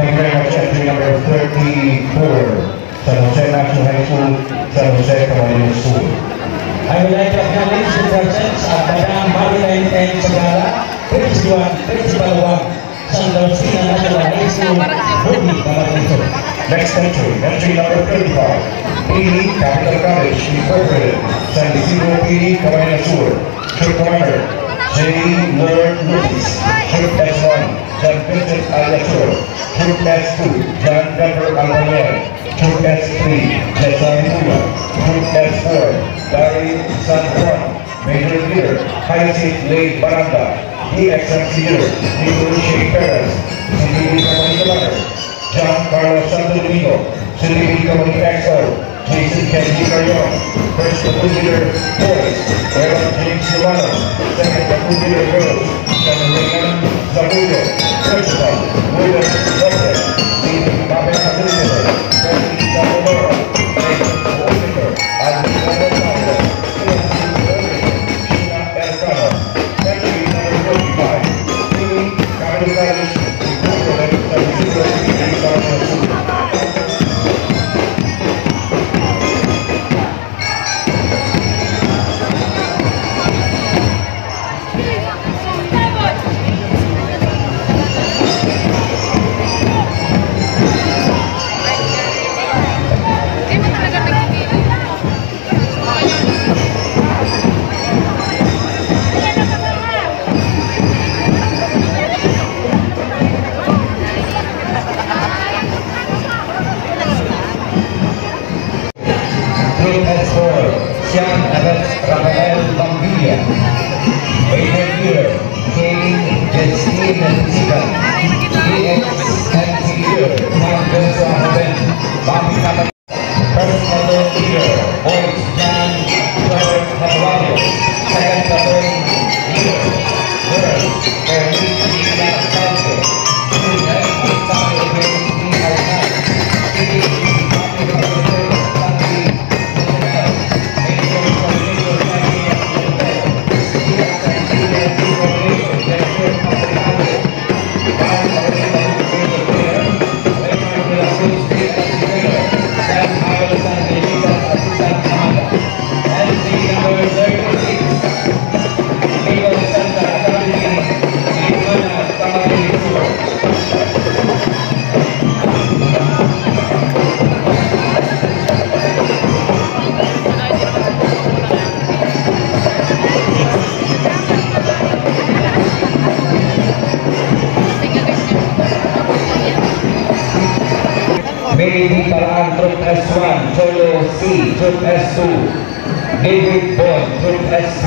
Thank you very much, entry number 34, San Jose National High School, San Jose Camarines School. I would like to acknowledge the presence of Madam Marilyn N. Sagara, Principal 1, San Dulcina National High School, Budi, Camarines. Next entry, entry number 35, PD Capital College Incorporated, San Isidro PD Camarines Sur, Troop Commander J. Lord Lucas, Troop S1, John Vincent Aliasur, Troop S2, John Denver Albanel, Troop S3, Jessa Mula, Troop S4, Dari San Juan, Major Leader, Hyacinth Lake Baranda, DXMC Leader, Nico Shea Perez, CDB Company Commander, John Carlos Santo Domingo, CDB Company XO, Jason Kenji Carrion, First Platoon Leader Boys, Aaron James Silvano, Second Platoon Leader Girls, San Zabuyo, Principal, William Lopez, CDB Mabel Facilitator, President Zamora, Jason Coordinator, Alvin Alvarado, CNC Coordinator, Sheena Elcano, entry number 45, PD Capital College Incorporated, San Isidro PD Camarines Sur. Sian Rafael Bambilla, Major Leader, Kaylee Justine Sigan, DXMC Leader, Juan Benzo Aben, Bobby Camarines, First Platoon Leader, Boys Jan Robert Camarado, Second Platoon Leader, Girls, Bernice Lila Santo, Junior, Alexander James D. Alcan, City, Bobby Camarado, Baby Paraan, Troop S1, Cholo C, Troop S2, David Bond, Troop S3,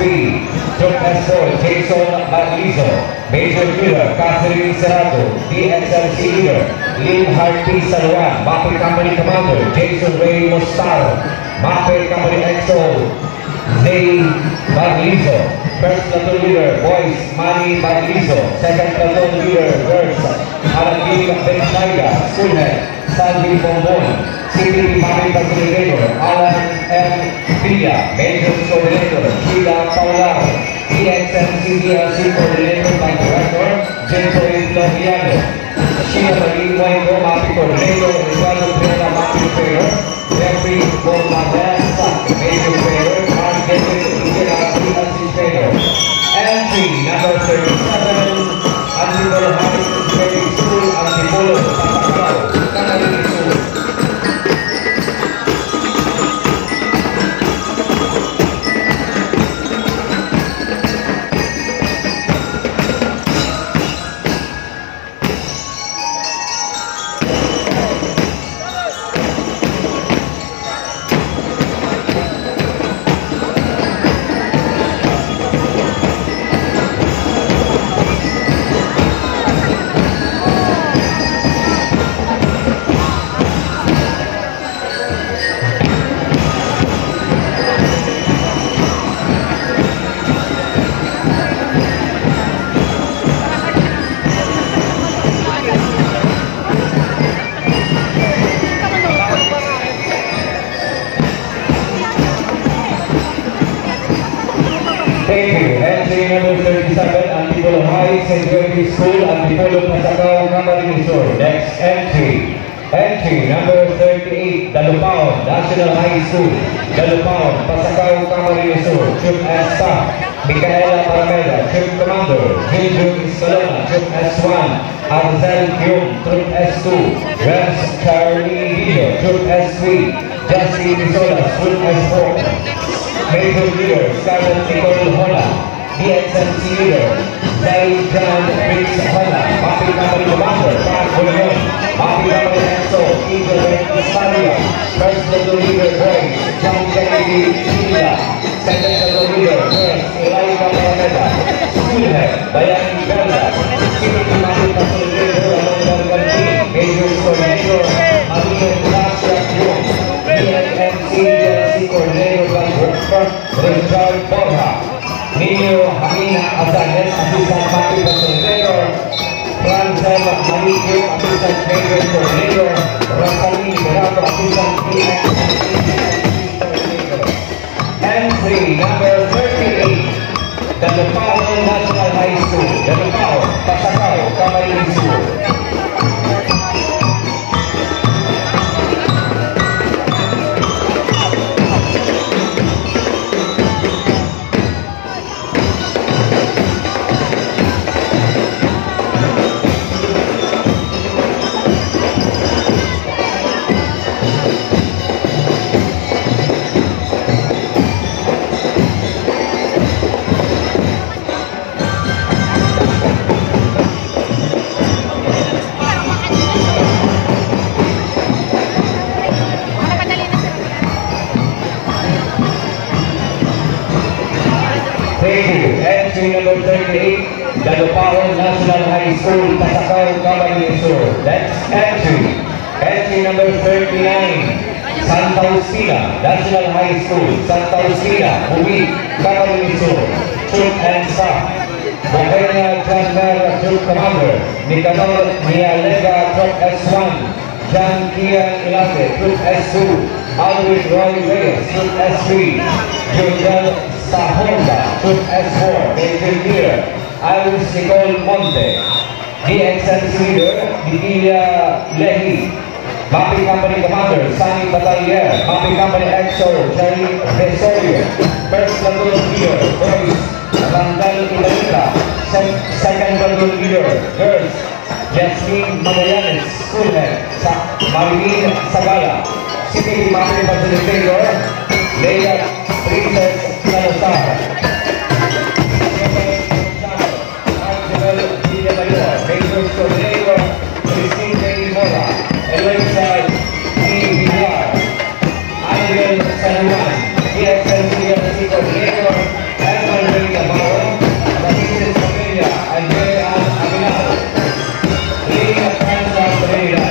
Troop S4, Jason Baglizo, Major Leader, Catherine Serrato, DXLC Leader, Lynn Harty San Juan, Mapit Company Commander, Jason Ray Mostaro, Mapit Company XO, Zay Baglizo, First Platoon Leader, Boys, Manny Baglizo, Second Platoon Leader, Girls, Alangin Benchaiga, Schoolhead, Salvi Bombon, CPP Mapit Facilitator, Alan M. Villa, Major Coordinator, Sheila Paular, DXMC Coordinator by Director, Jennifer Logiano, Sheila Marie Moigo, Mapit Coordinator, Eduardo Prena Mapit Fair, Jeffrey Bonavesta, Major Fair, Mark David Ikera, DXC Fair. Entry number 37, Antipolo High School, Antipolo, Pasacao, Camarines Sur. Antipolo Pasakaw, Camarines Sur. Next entry. Entry number 38, Dalupaon National High School. Dalupaon, Pasakaw, Camarines Sur. Troop S Staff, Micaela Parameda, Troop Commander. Jindrum Escalona, Troop S1. Arzel Kyung, Troop S2. Rems Charlie Villa, Troop S3. Justin Isola, Troop S4. Major Leader, Scarlett Nicole Hola. DXMC Leader, Zay John Briggs Hola. Papi Company Commander, Frank Bullion. Papi Company EXO, Eagle Red Ismaria. First Local Leader, Boys, John Kennedy Villa. Second Local Leader, Girls, Elijah Parameda. School Head, Bayani Bella. City Commander Facilitator, Alonso Ganti. Major Coordinator, Maria Gracia Yung. DXMC DLC Coordinator, Black Richard Borja. Nino Hamina Azanes, Assistant Papi Facilitator. Francel Malikio, Assistant Major Coordinator. Rosalie Berato, Assistant Coordinator. Entry number 38, Dalupaon National High School. Dalupaon, Pasakaw, Camarines Sur. Entry number 38, Dalupaon National High School, Pasakaw, Camarines Sur. Next entry. Entry number 39, Santa Lucina National High School, Santa Lucina, Buwi, Camarines Sur. Troop and Staff, Bukenya John Mera, Troop Commander. Nicanor Nialega, Troop S1. John Kian Ilate, Troop S2. Alvin Roy Reyes, Troop S3. Jordel Sahonda, Troop S4, Major Leader, Iris Nicole Monte. DXMC Leader, Didilia Lehi. Papi Company Commander, Sani Batalier. Papi Company EXO, Charlie Resorio. First Platoon Leader, Boys, Randall Ilalita. Second Platoon Leader, Girls, Jasmine Magallanes, School Head, Marilyn Sagala. City Papi Facilitator, Leia Princess Salazar. Major Coordinator, Christine Baby Mora. Alongside D. Villar. Angel San Juan. DXMC Coordinator, Edmond Ray Navarro. Francis Familia, Andrea Aguilar. Lina Franza Pereira.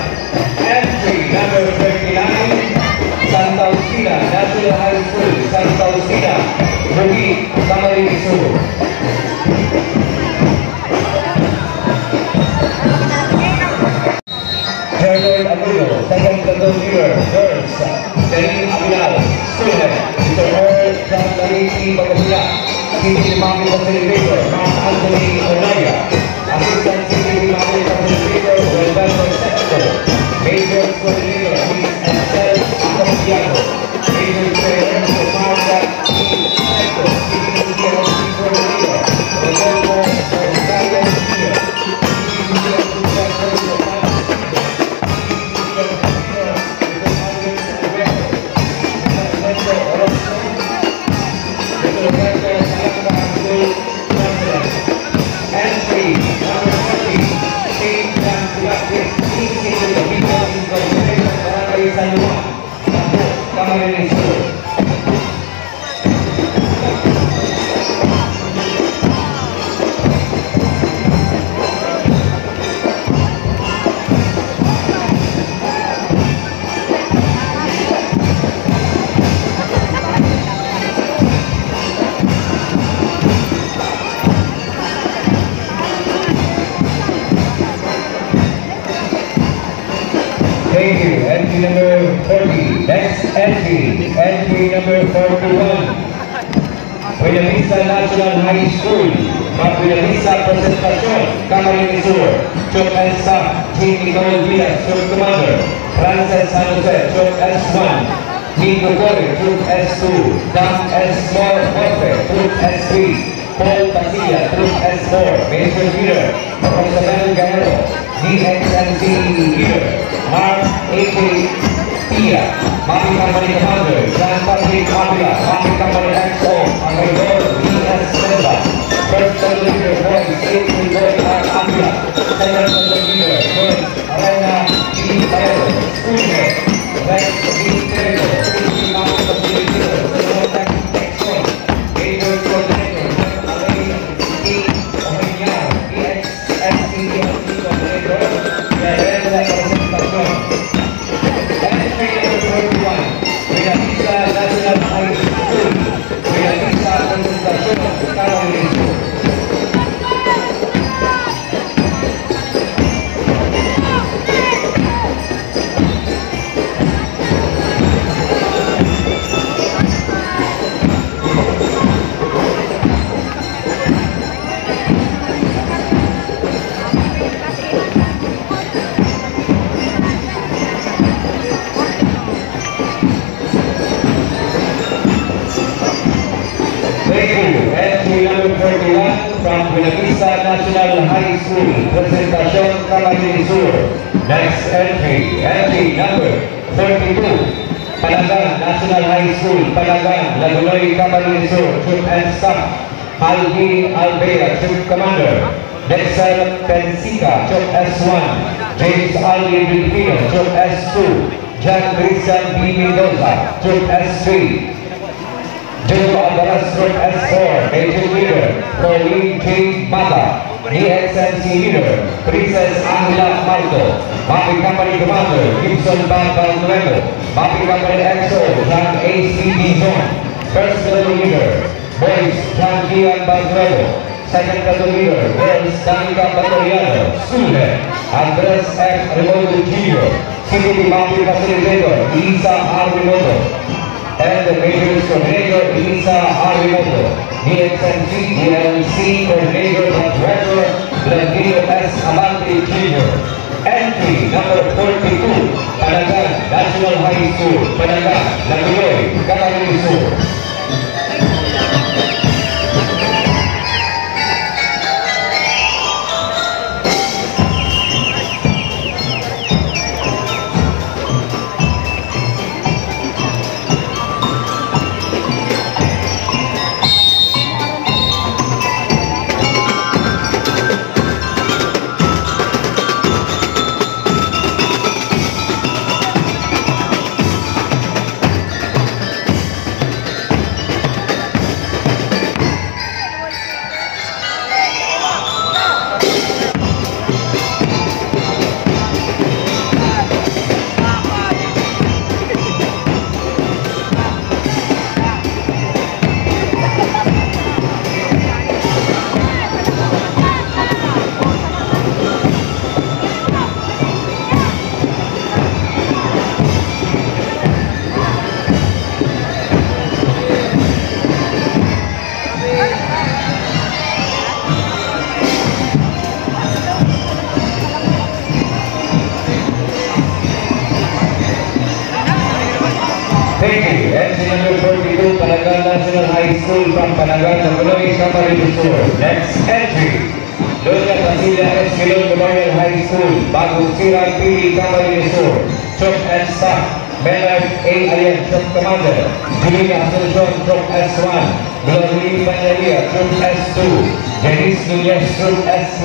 Entry number 39, Santa Lucina National High School, Santa Lucina, Buwi, Camarines Sur. Gerald Aguilo, Second Platoon Leader, Girls, Derin Aguilar, School Head, Mr. Earl John Lariti Bagabula. City Mami Facilitator, Mark Anthony Onaya. Assistant City Mami Facilitator, Roberto Sexto. Major Coordinator, Luis Ansel Santiago. Major Trainer, Marta E. Sexto. City Coordinator, Roberto Gonzalez Jr. Entry number 40, St. John Baptist, Institute of People Incorporated, Barangay San Juan, Tambo, Camarines Sur. Thank you. Entry number 40. Next entry. Entry number 41. Buena Vista National High School. from Villavista Presentacion, Camarines Sur. Troop and Staff, Team Nicole Villas, Troop Commander. Frances San Jose, Troop S1. Nico Corey, Troop S2. Dam S. Morfe, Troop S3. Paul Pasilla, Troop S4. Major Leader, Rosabel Guerrero, DXNC Leader. Mark A.K. Pia, Mami Company Commander, John Patrick Avila, Mami Company XO, Amador D.S. Mendoza. First Level Leader, Boys, A.K. Boy R. Avila. Second Level Leader, Boys, Arena D. Paredo. School Head, Rex D. Paredo. School Mami Company Leader, Second XO. Major Coordinator, Alain D. Omenyar, DXNC Coordinator, Guerrero Presentacion. Villavista National High School, Villavista Presentacion, Camarines Sur. Entry number 31 from Villavista National High School, Presentacion, Camarines Sur. Next entry number 42, Palagan National High School, Palagan, Lagunoy, Camarines Sur. Troop and Staff, Alvin Albea, Troop Commander. Dexter Pensica, Troop S1. James Ali Vilpino, Troop S2. John Christian B. Mendoza, Troop S3. Jojo Alvarez, Troop S4, Major Leader, Pauline J. Mata, DXNC Leader, Princess Angela Malto, Mami Company Commander, Gibson Balnuevo, Mami Company XO, John A.C.D. Zone, First Level Leader, Boys, John Gian Balnuevo, Second Level Leader, Girls, Danica Batoriano, School Head, Andres F. Remoto Jr., City Mami Facilitator, Isa R. Remoto, and the Major Coordinator, Elisa Arimoto, DXNC, DLC Coordinator and Director, Blandino S. Amante Jr. Entry number 42, Palagan National High School, Palagan, Lagunoy, Camarines Sur. Entry number 42, Palagan National High School from Palagan, Lagunoy, Camarines Sur. Next entry, Doña Pasilla Esquilon Memorial High School, Bagong Sirang Pili, Camarines Sur. Troop and Staff, Menard A. Alien, Troop Commander. Julina Asuncion, Troop S1. Glory Banyaria, Troop S2. Janice Nunez, Troop S3.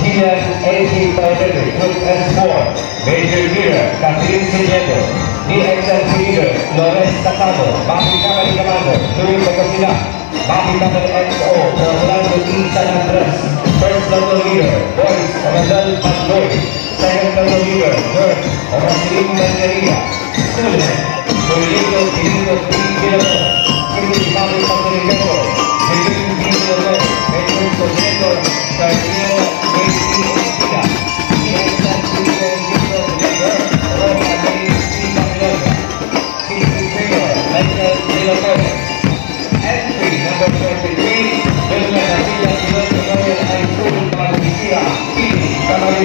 Gillian A.G. Paudete, Troop S4. Major Leader, Catherine Sinieto. DXNC Leader, Lawrence Casado, Mami Company Commander, Louis Bacasila, Mami Company XO, Orlando E. San Andres, First Level Leader, Boys, Orlando Pagloy, Second Level Leader, Girls, Orasilin Banyaria, School Head, Julito Pinito P. Gilano, City Mami Company Member, Julito P. Gilano, Major Coordinator, Cardinal A.C. Espina, DXNC Leader, Rosa May Entry number 23, Vilma Casilla,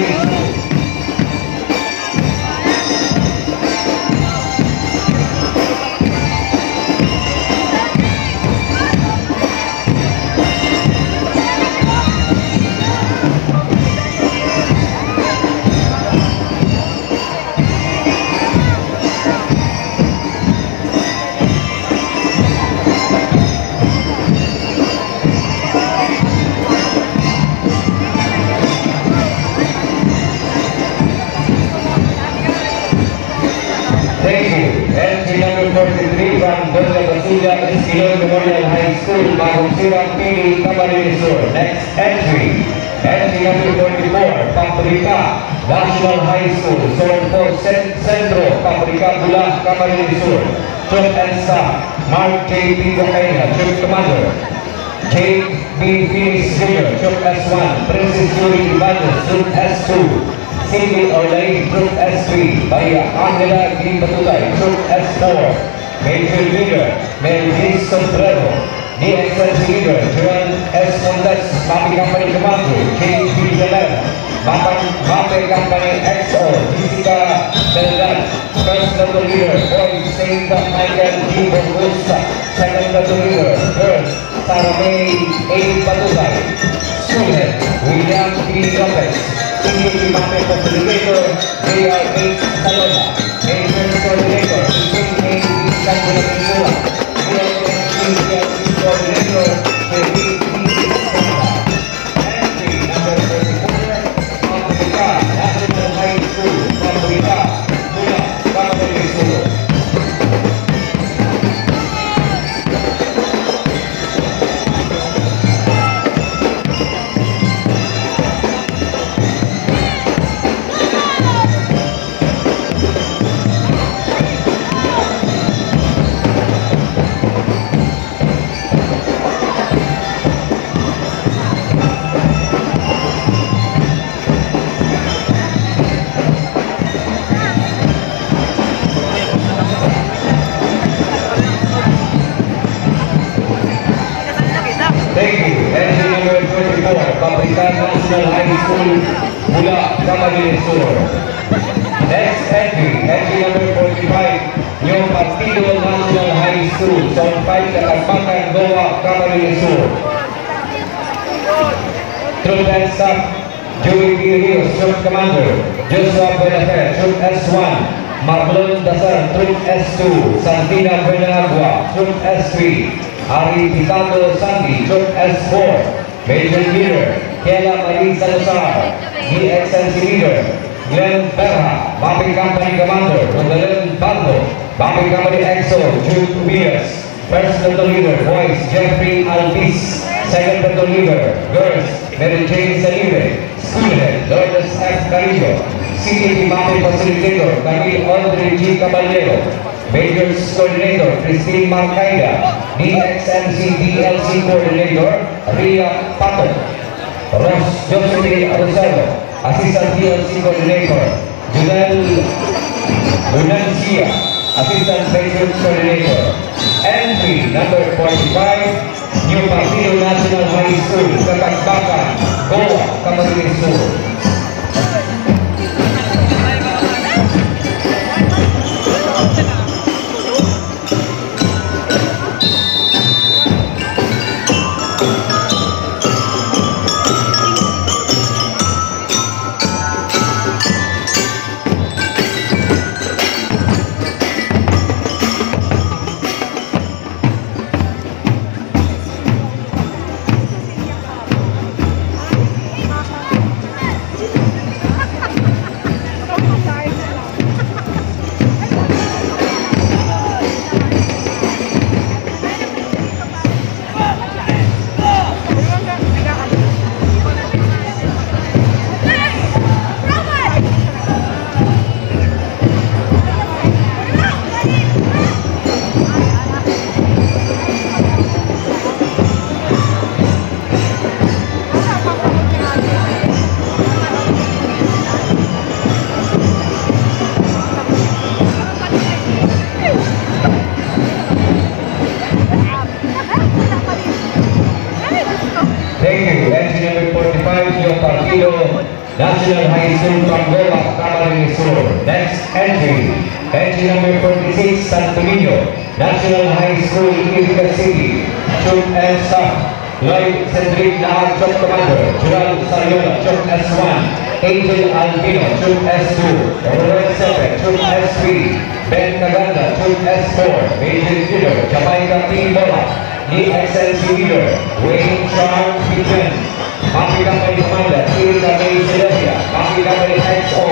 Camarines School. Thank you. Entry number 43 from Doña Basulla Esquilon Memorial High School, Bagong Sirang Pili, Camarines Sur. Next entry. Entry number 44, Paprika National High School, Zone 4 Centro, Paprika Bula, Camarines Sur. Troop and Staff, Mark J. P. Bocaina, Troop Commander. J. B. Phoenix Jr., Troop S1, Princess Yuri Ibanez, Troop S2. Cindy Orlay, Troop S3, Maria Angela D. Batulay, Troop S4, Major Leader, Melvis Sombrero, DXS Leader, Joel S. Montes, Mapi Company Commander, J. B. Jalal, Mapi Company XO, Jessica Delgan, First Level Leader, Boys, Saint Michael D. Bongusta, Second Level Leader, Girls, Sarah May A. Batulay, Student, William D. Lopez, Senior Mape Facilitator, J.R.H. Salona, Major Coordinator, Christine A. Candela Pinula, DLS Coordinator, David D. Santa. Entry number 34, Paprika National High School, Paprika, Bula, Camarines Sur. Thank you. Entry number 24, Paprika National High School, Bula, Camarines Sur. Next entry, entry number 45, New Partido National High School, Zone 5, Katagbakan, Goa, Camarines Sur. Troop and Staff, Joey B. Rios, Troop Commander, Joshua Benafer, Troop S1, Marlon Dasar, Troop S2, Santina Buenagua, Troop S3, Ari Picado Sandy, Troop S4, Major Leader, Kela Marie Salazar, DXNC Leader, Glenn Berha, Mapping Company Commander, Rodelin Bando, Mapping Company EXO, Jude Tobias, First Battle Leader, Boys, Jeffrey Alvis, Second Battle Leader, Girls, Mary Jane Salire, Schoolhead, Lourdes F. Carillo, CTP Mapping Facilitator, Camille Audrey G. Caballero, Majors Coordinator, Christine Marcaida, DXMC DLC Coordinator, Ria Pato, Ross Josephine Arosado, Assistant DLC Coordinator, Junel Bunancia, Assistant Majors Coordinator. Entry number 45, New Partido National High School, Katagbakan, Goa, Camarines Sur. School from Goa, Camarines Sur. Next entry, entry number 46, Santo Niño, National High School, Iligan City. Troop and Staff, Lloyd Cedric Lahad, Troop Commander, Gerald Sariola, Troop S1, Angel Albino, Troop S2, Robert Sepe, Troop S3, Ben Caganda, Troop S4, Major Leader, Jamaica Team Bola, EXLC Leader, Wayne Charles Pigeon, Maki Company Commander, Erika May Celestia, Maki Company XO,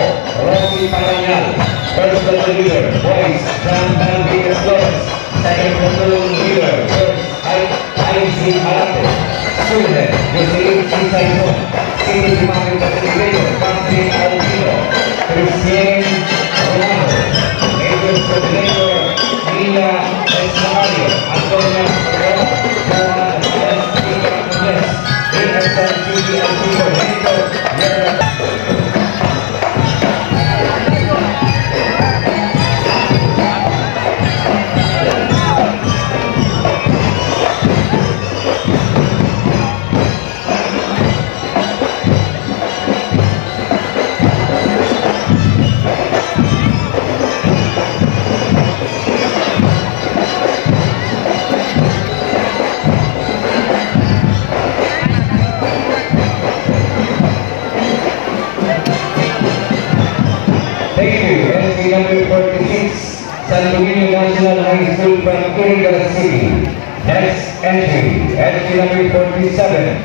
Rosie Pananyal, First Platoon Leader, Boys, John Van Flores, Second Platoon Leader, First IC Malate, Student, Jocelyn C. Saison, City Department Facilitator, Catherine Albino, Christine Romano, Major Coordinator, Nina Esmario, Antonia Ferreira, Johan S. Ika Nunes, ASLCDLC Coordinator, Yerda. Number 46, Santo Niño National High School from Iligan City. Next entry, entry number 47,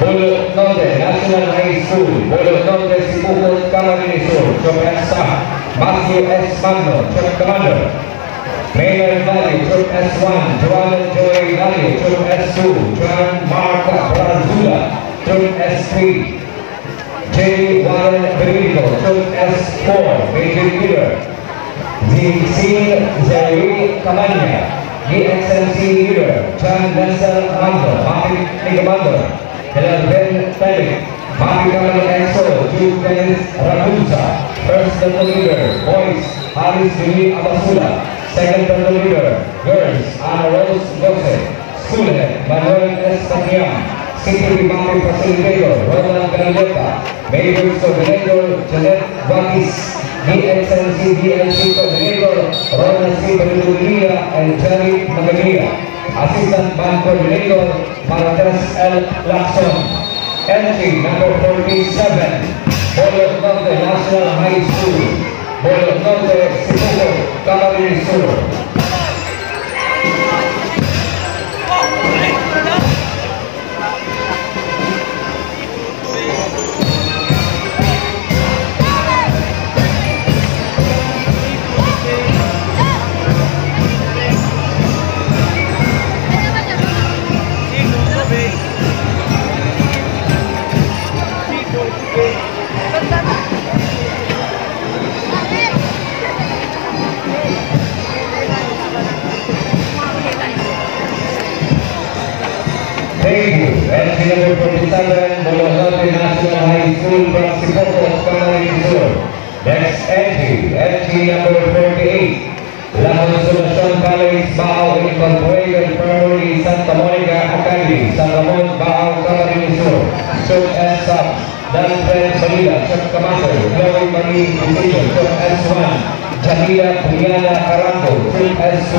Bolot Norte National High School, Bolot Norte Sipukot, Camarines Sur, Troop S1, Matthew S. Magno, Troop Commander, Maynard Valley, Troop S1, Joanna Joy Valley, Troop S2, Joan Marca Brazula, Troop S3, J. Warren Benito, Troop S4, Major Leader, Z. Zeri Camania, EXMC Leader, John Nelson Amando, Maki Commander, Helen Ben Felix, Maki Company XO, Jude Dennis Ragusa, First Platoon Leader, Boys, Haris Juni Abasula, Second Platoon Leader, Girls, Anna Rose Gose, School Head, Manuel S. Panyam, City Department Facilitator, Roland Galeta, Major Coordinator, Janet Bakis, DXLC DLC Coordinator, Roland C. Balulia, and Jerry Magalia, Assistant Band Coordinator, Martes L. Lacson. Entry number 47, Bolot Norte National High School, Bolot Norte, Sipuko, Camarines Sur. Thank you. Entry number 47, Bolot Norte National High School from Sipoko, Camarines Sur. Next entry, entry number 48, La Consolacion College, Bao Incorporated, Primary Santa Monica Academy, San Ramon, Bao, Camarines Sur. Troop S-Up, Dalfred Manila, Troop Commander, Chloe Marie Decision, Troop S1, Jamila Brianna Caranco, Troop S2,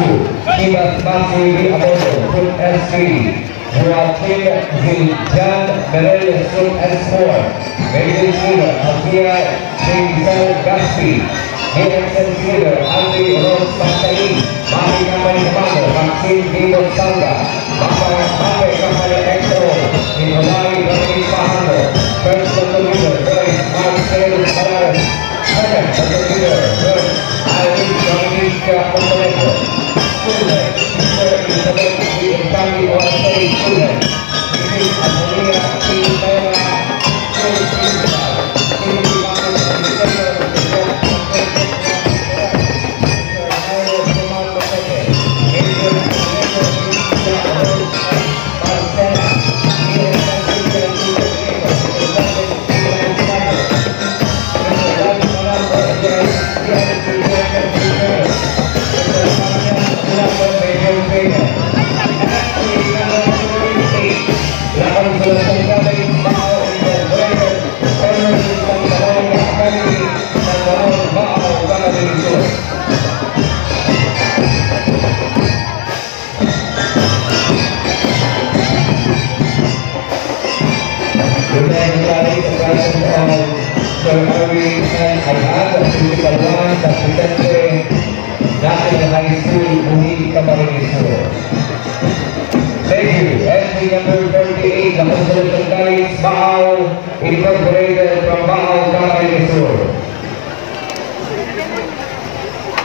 Kibat Masi Abodo, Troop S3, Joaquin Ziljan Mereles, Troop S4, Major Leader, Althea Jason Gaspi, AXMC Leader, Andy Rose Pantali, Maki Company Commander, Maxine Vivo Sanga, Maki Company XO, Nicolai Dominic Pahando, First Platoon Leader, Joyce Marcel Malares, Second Platoon Leader, Joyce Alice Dominic Montenegro, Student, Sister Elizabeth William Family or State Student, Mrs. Amelia T. Mera,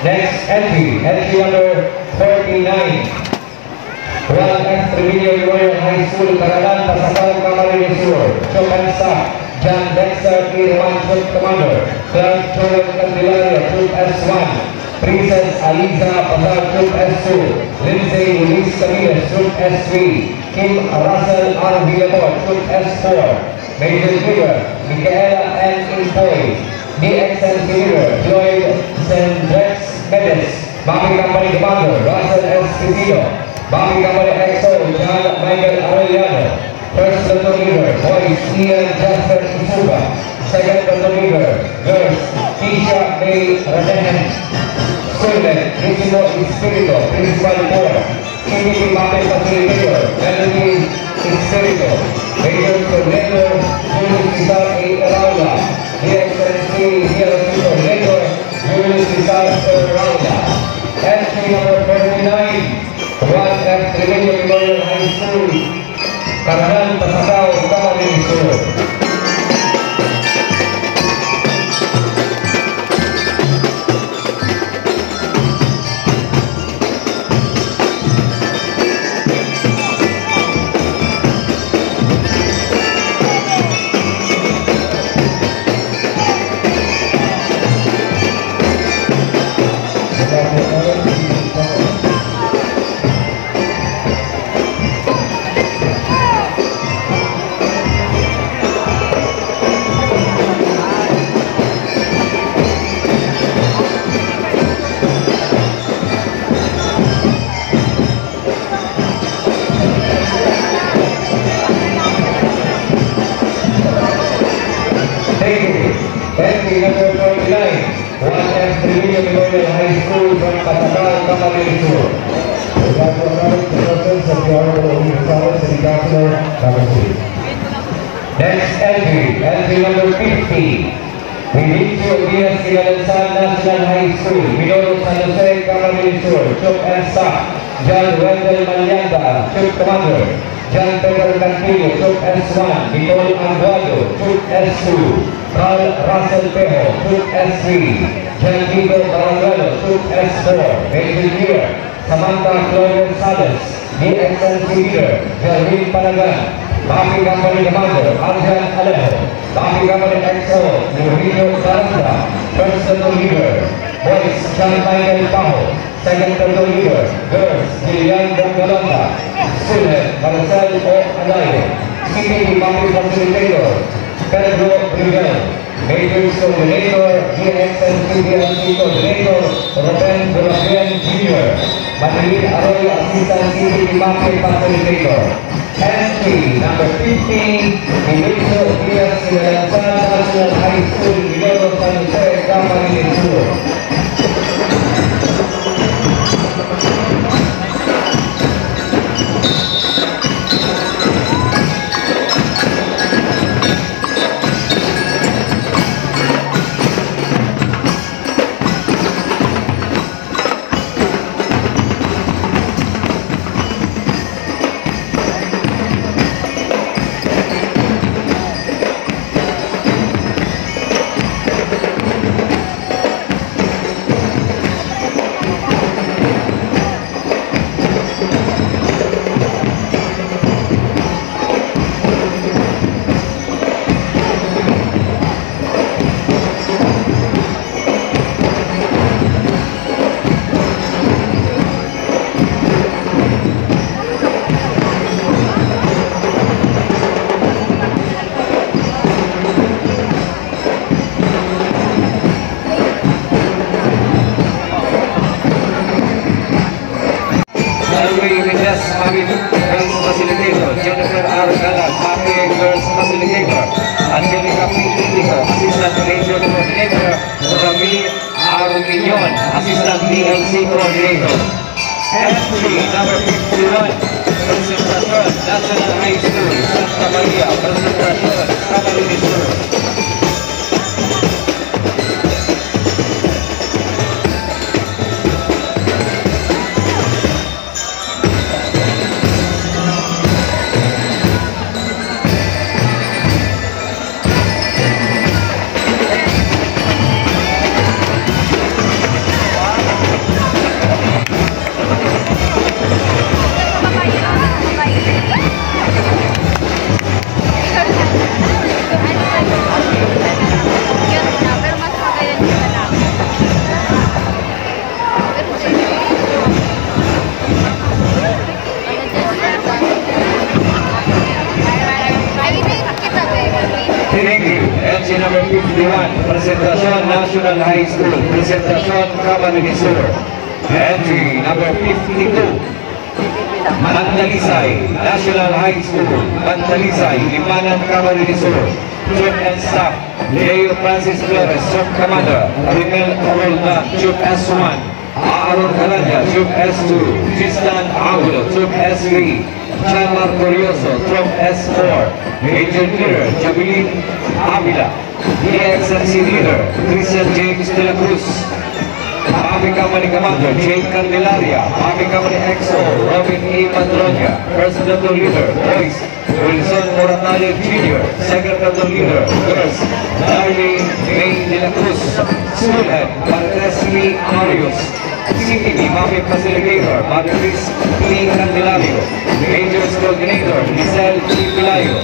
Next entry number 49. Juan F. Trevino Memorial High School, Caralan, Pasakal, Camarines Sur. Choke and stop. John Dexter, K1, Troop Commander. Clark Joel Candelaria, Troop S1. Princess Aliza Pasar, Troop S2. Lindsay Luis Camiles, Troop S3. Kim Russell R. Villamor, Troop S4. Major Leader, Micaela N. Impoy. DXN Leader, Floyd Sendrex Medes. Bami Company Commander, Russell S. Castillo. Bami Company XO, John Michael Arellano. First Platoon Leader, Boys Ian Jasper Isuga. Second Platoon Leader, Girls Tisha May Radehan. Student, Ritmo Espirito, Principal 4. CDP Mapel Facilitator, Melody Espirito. Major Coordinator, Julius Cesar A. Araula. DXNC Hero Coordinator, Julius Cesar Araula. Entry number 39. Juan F. Trevino Memorial High School, Caralan, Pasakal, Camarines Sur. Entry number 49, Juan F. Trevino Memorial High School from Pasakal, Camarines Sur. Next entry number 50, Vinicio Diaz Kilalansan National High School, Minoro San Jose, Camarines Sur. Choke and stop. John Wendell Malianda, Troop Commander. John Pedro Cantillo, Troop S1. Nicole Anguado, Troop S2. Carl Russell Pejo, Troop S3. John Vigo Barangalo, Troop S4. Major Leader, Samantha Claudia Salas. DXNC Leader, Jerwin Panagan. Bami Company Commander, Arjan Alejo. Bami Company XO, Murino Baranda. First Platoon Leader, Boys John Michael Pajo. Second Platoon Leader, Girls Gillian Bongalonga. Student Marcel O. Alayo. CPD Bami Facilitator, Pedro Rivera. Major Coordinator, DXNC Coordinator, Ruben Duracian Jr. Madeline Arroyo, Assistant CPD Bami Facilitator. Entry number 15, Vinicio Diaz Kilalansan National High School, Minoro San Jose, Camarines Sur. Jennifer R. Galas, Mafia Girls Facilitator, Angelica P. Indico, Assistant Major Coordinator, Ramil R. Mignon, Assistant DLC Coordinator. Entry number 51, Concentración National High School, Santa Maria, Concentración, Camarines Sur. Presentacion National High School, Presentacion Camarines Sur. Entry number 52, Mantalisay National High School, Mantalisay, Limanan, Camarines Sur. Troop and Staff, Leo Francis Flores, Troop Commander, Rimel Roldan, Troop S1, Aaron Calanya, Troop S2, Tristan Angulo, Troop S3, Chanmar Curioso, Troop S4, Major Leader, Jabilin Avila, EXMC Leader, Christian James de la Cruz, Mami Company Commander, Jane Candelaria, Mami Company XO, Robin A. Madronia, First Platoon Leader, Boys, Wilson Moratale Jr., Second Platoon Leader, Girls, Darlene May de la Cruz, Schoolhead, Martesli Arius, CTV, Mami Facilitator, Madris P. Candelario, Majors Coordinator, Giselle G. Pilayo,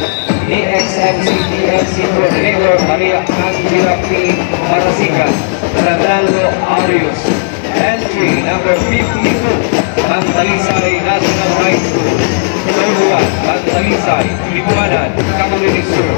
EXMC TFC Coordinator, Maria Angela P. Marasigan, Radaldo Arius. Entry number 52, Mantalisay National High School. Zone 1, Mantalisay, Limanan, Camarines Sur.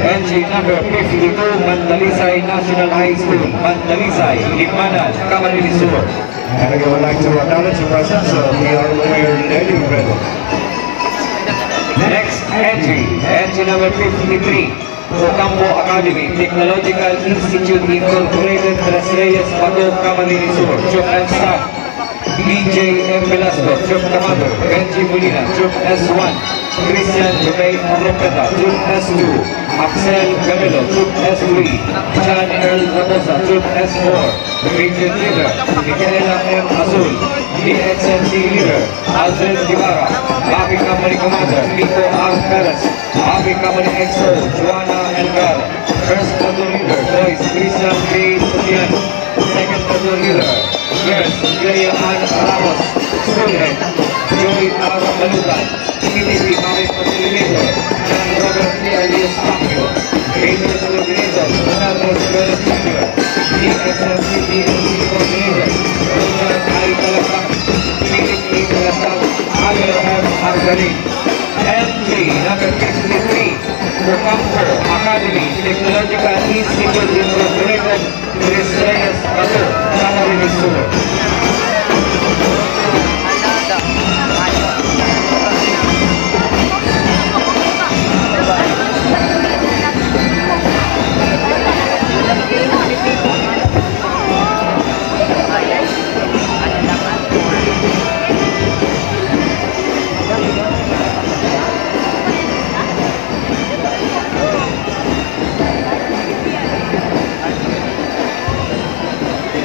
Entry number 52, Mantalisay National High School, Mantalisay, Limanan, Camarines Sur. And we would like to acknowledge the presence of the Honorable Lady Brother. Next entry number 53, Ocampo Academy, Technological Institute Incorporated, Tres Reyes, Pato, Camarines Sur. Troop and Staff, DJ M. Velasco, Troop Commander, Benji Molina, Troop S1, Christian Jermaine Ropeta, Troop S2, Axel Gamelo, Troop S3, Chan Earl Raposa, Troop S4, Major Leader, Michaela M. Azul, DXMC Leader, Alfred Guevara, Mami Company Commander, Nico R. Perez, Mami Company XO, Juana Elgar, First Platoon Leader, Boys, Christian J. Tutian, Second Platoon Leader, Girls, Leia Ann Ramos, Schoolhead, Joey R. Malutan, CTV Mami Facilitator, John Robert T. Alias Pacquiao, Majors Coordinator, Leonardo Suarez Jr., DXMC DMC Coordinator, Rojan I. Talakak, Philip E. Talakak, Agil M. Argarin. Entry number 53, Ocampo Academy, Technological Institute Incorporated, Tres Reyes, Pato, Camarines Sur.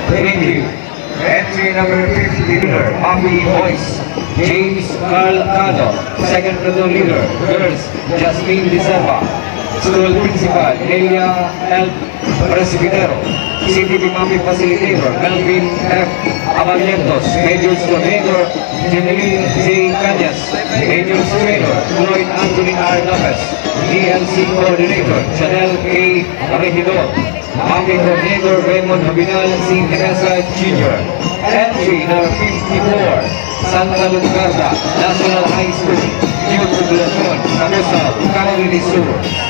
Thank you. Entry number 50 leader, Bobby Boyce, James Carl Cano, Second Platoon Leader, Girls, Jasmine De Silva, School Principal, Elia L. Presbitero, CTV Mami Facilitator, Melvin F. Abalientos, Majors Coordinator, Jeneline J. Cañas, Majors Trainer, Floyd Anthony R. Lopez, DLC Coordinator, Chanel K. Regidor, Mami Coordinator, Raymond Habinal C. Teresa Jr. Entry number 54, Santa Lugarda, National High School, New Poblacion, Cabosal, Camarines Sur.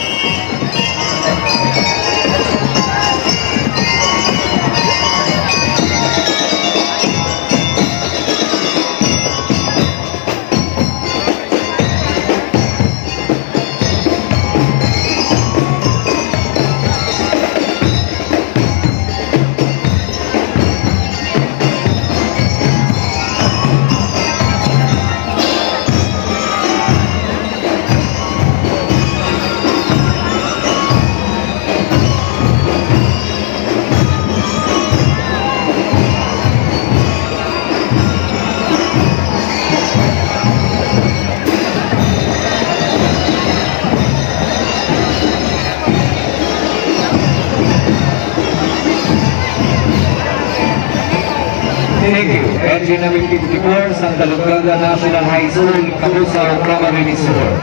Engine number 54, Santa Lugada National High School, Cabusao, Camarines Sur.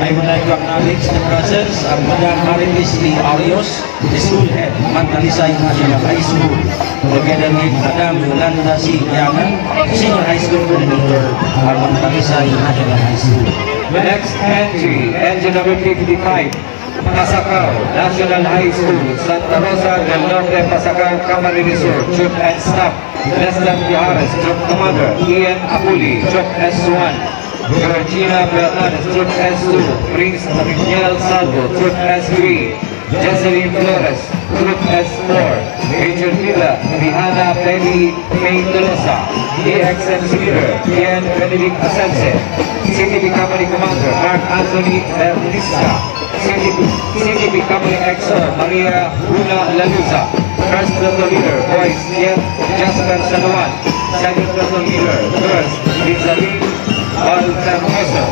I would like to acknowledge the presence of Madam Marilis Lee Arios, the school head, Magdalisay National High School, together with Madam Yolanda C. Yanan, Senior High School Coordinator of Magdalisay National High School. Next entry, engine number 55, Pasacao National High School, Santa Rosa del Norte, Pasacao, Camarines Sur, Troop and Staff, Leslie Pijares, Troop Commander, Ian Apuli, Troop S1, Georgina Bernardes, Troop S2, Prince Miguel Salvo, Troop S3, Jesseline Flores, Troop S4, Major Villa, Rihanna Penny May Tolosa, EXMC Leader, Ian Benedict Asense, CTV Company Commander, Mark Anthony Erlisa, CTV Company XO, Maria Luna Laluza, First Platoon Leader, Boys, Jasper Sanoan, Second Platoon Leader, Girls, Rizalin Alfermoso,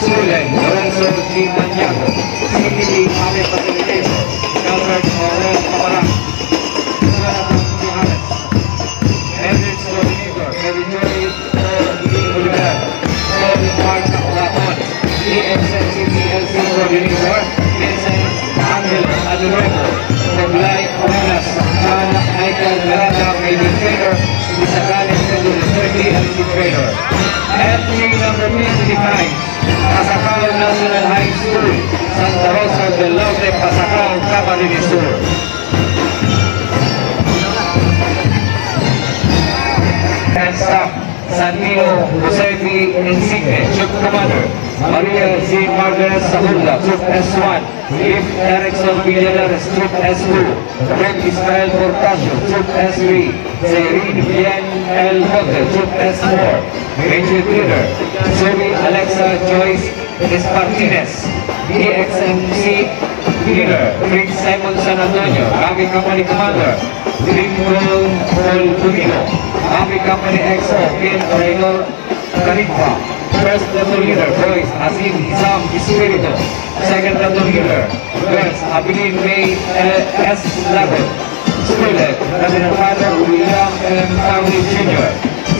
Sulen, Lorenzo G. Maniago, CTV Company Facilitator, Albert Morel Pamarang, Hendrix Coordinator, Mary Joy Oliver, Paul Mark Laon, EXMC PLC Coordinator, Vincent Angel Alureco, Poblay Omenas, John Michael Miranda, Major Trainer, Isagalis PLC Trainer. Entry number 55, Pasacao National High School, Santa Rosa del Norte, Pasacao, Camarines Sur. And staff, Santiago Jose B. Insigne, Troop Commander, Maria Z. Margaret Sahula, Troop S1, Liv Erickson Villalares, Troop S2, Greg Ismael Portasio, Troop S3, Serene Bien L. Bote, Troop S4, Major Leader, Zoe Alexa Joyce Espartines, EXMC Leader, Prince Simon San Antonio, Army Company Commander, Lincoln Paul Pumino, Army Company XO, Ken Raynor Caripa, First Platoon Leader, Boys, Asim Isam Espirito, Second Platoon Leader, Girls, Abilin May S. Lago, School Head, President Father William M. Townley Jr.,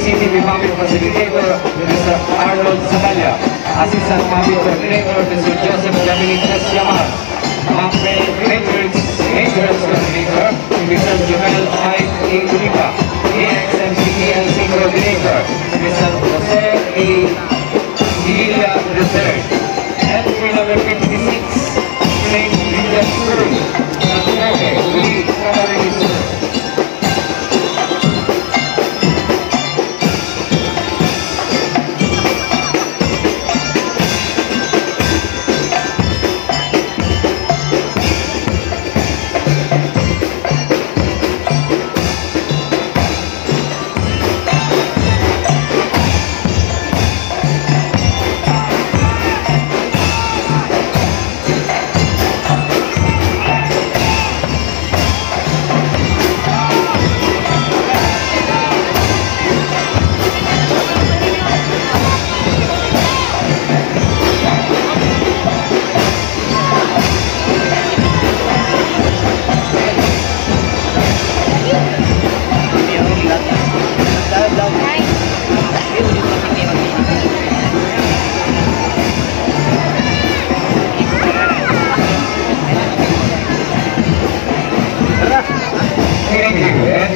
CTV Mami Facilitator, Mr. Arnold Saballa, Assistant Mami Coordinator, Mr. Joseph Dominic S. Yamar, Matrix Coordinator, Mr. Joel I. A. Ulipa, EXMC PLC Coordinator, Mr. Jose A. Gila III. Entry number 56, St. Julian School, Santiago, Lee, Camarines Sur.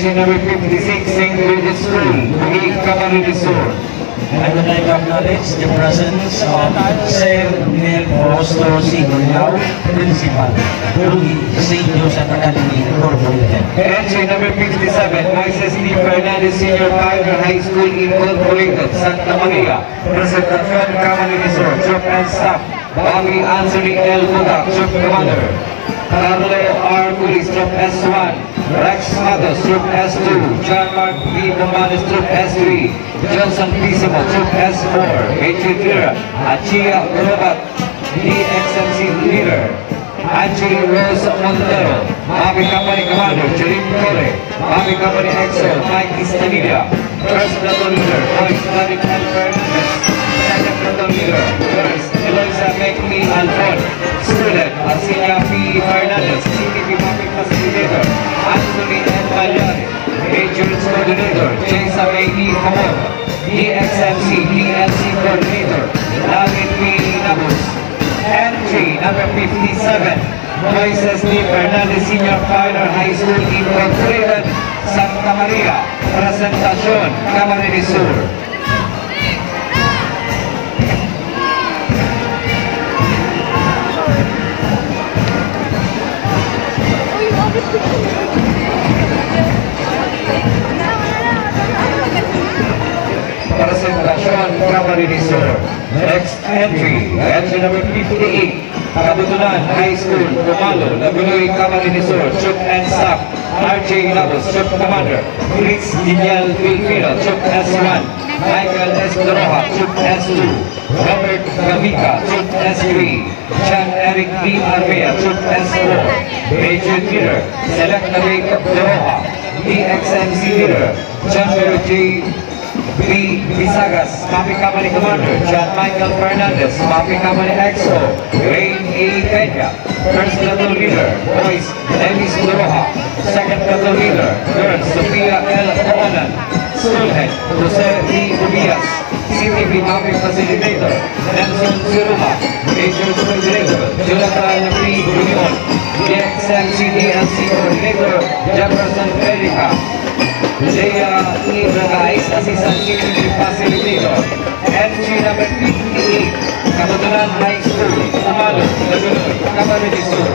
Number 56, St. Regis School, Camarines Sur. I would like to acknowledge the presence of Sir Nel Fausto Sigurao, Principal, Burugi, St. Joseph Academy, Incorporated. Entry number 57, Moises D. Fernandez Senior Pioneer High School, Incorporated, Santa Maria, Presentation, Camarines Sur, Troop and Staff, Bobby Anthony L. Budak, Troop Commander, Carlo R. Pulis, Troop S1, Rex Matos, Troop S2, John Mark V. Bomales, Troop S3, Johnson Pisimo, Troop S4, Major Tira, Achia Urobat, DXMC Leader, Anjali Rose Montero, Mami Company Commander, Jerim Corre, Mami Company XO, Mike Estanilla, First Platoon Leader, Boys David L. Fernandez, Second Platoon Leader, Girls, Eloisa Mekmi Alfon, Student, Asinia P. Fernandez, CTV Public Facilitator, Anthony N. Malyari, Major Coordinator, Jason A.E. Kamor. DXMC DLC Coordinator, David P. Nabus. Entry number 57, Moises D. Fernandez Senior Fighter High School Incorporated, Santa Maria. Presentación, Camarines Sur. Presentación, Camarines Sur. Next entry, entry number 58, Kabutulan High School, Pumalo, Lagunoy, Camarines Sur, Troop and Staff, RJ Nabos, Troop Commander, Fritz Diniel Filipino, Troop S1, Michael Esdoroja, Troop S2, Robert Gamica, Troop S3, Chan Eric D. Arvea, Troop S4, Major Leader, Select Nabay Doroja, DXMC Leader, Chandler J. B. Bisagas, Mapi Company Commander, John Michael Fernandez, Mapi Company XO, Wayne A. Peña, First Platoon Leader, Boys, Dennis Doroja, Second Platoon Leader, Girls, Sofia L. Oonan, Schoolhead, Jose D. Ubias, CTV Mapi Facilitator, Nelson Ziruma, Major Coordinator, Jonathan P. Union, DXMC DLC Coordinator, Jefferson Federica, Leia E. Bragais, Assistant Security Facilitator. Entry number 58, Kabutulan High School, Pumalo, Lagunoy, Camarines Sur.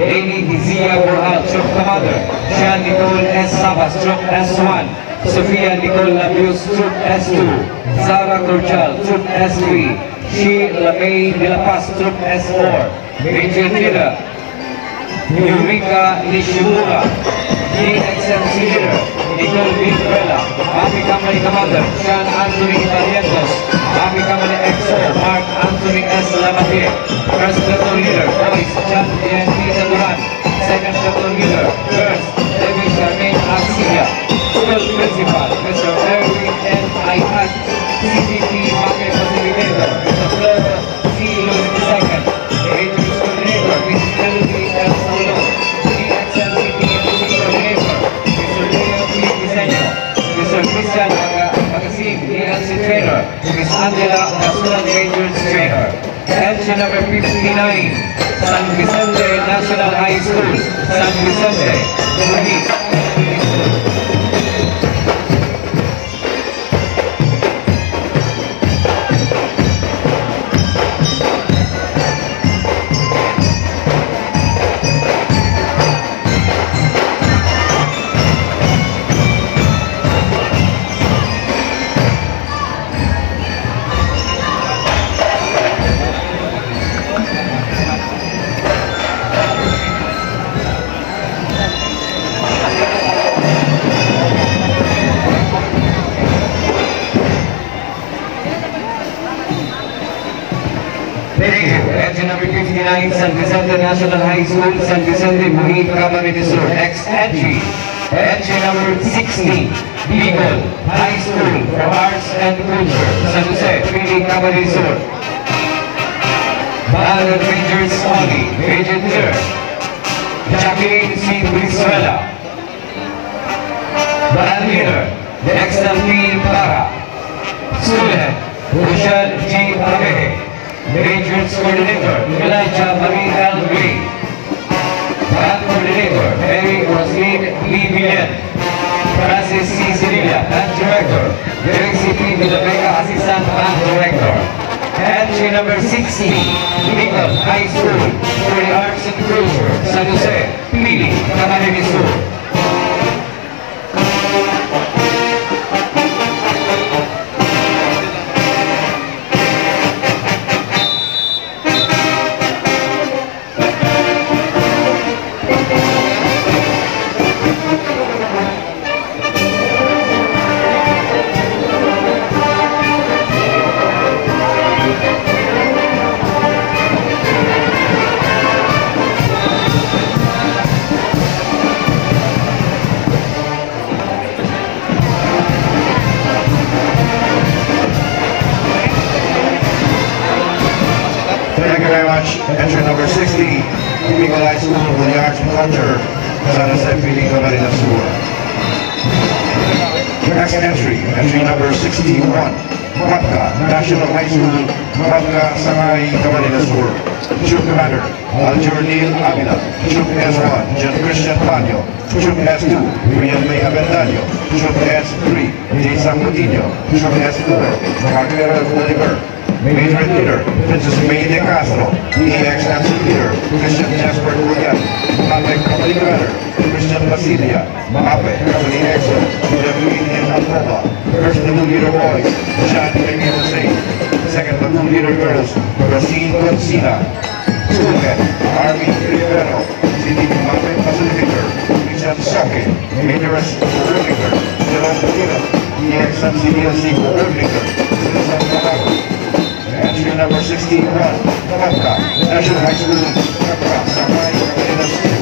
Lady Dizia Borhal, Troop Commander, Sean Nicole S. Sabas, Troop S1, Sofia Nicole Labius, Troop S2, Zara Corchal, Troop S3, She Lamay De La Paz, Troop S4, Major Leader, Yurika Nishimura, DXMC Leader, Nicole Villarella, Mapi Company Commander, Sean Anthony Barrientos, Mapi Company XO, Mark Anthony S. Lamatier, First Platoon Leader, Boys, John D.N.P. Duran, Second Platoon Leader, Girls, David Charmaine Arcia, School Principal, Mr. Erwin N. Ayat, CPP Mapi Facilitator, Mr. Fleur C. Louis II, Agents Coordinator, Mrs. Melody L. Salon, DXMC DMC Coordinator, Mr. Leo P. Diseño, Mr. Christian Magasin, DLC Trainer, Ms. Angela Casual Rangers Trainer. Entry number 59, San Vicente National High School, San Vicente, Entry number 59, San Vicente National High School, San Vicente, Muhin, Camarines Sur. Next entry, entry number 60, Bicol High School for Arts and Culture, San Jose, Pili, Camarines Sur. Ballad Rangers only, Major Leader, Jacqueline C. Brizuela. Ballad Leader, Dexter P. Para. Schoolhead, Rochelle G. Abeje. Rangers Coordinator, Elijah Marie L. Gray. Band Coordinator, Mary Roslyn Lee Villen. Francis C. Sevilla, Band Director. Jerry C. P. Villavega, Assistant Band Director. Entry number 60, Bicol High School for the Arts and Culture, San Jose, Pili, Camarines Sur. Thank you very much. Entry number 60, Bicol High School for the Arts and Culture, San Jose, Pili, Camarines Sur. Next entry number 61, Mapca National High School, Mapca, Sangay, Camarines Sur. Troop Commander, Aljurnil Avila. Troop S1, John Christian Panyo. Troop S2, Rian May Avendaño. Troop S3, Jason Coutinho. Troop S4, Marquero Oliver. Major Leader, Princess May de Castro. EXMC Leader, Christian Jasper Ruyan. Mape Company Commander, Christian Basilia. Mape Company EXO, WN Alcoba. First Platoon Leader Boys, John Jose. Second Platoon Leader Girls, Racine Consina. School Head, Army Rivero. CD Mape Facilitator, Richard Soke. Major Coordinator, Jerome Patino. EXMC DLC Coordinator, Susan Palago. Entry number 61, Mapca National High School, Mapca, Sangay, Camarines Sur.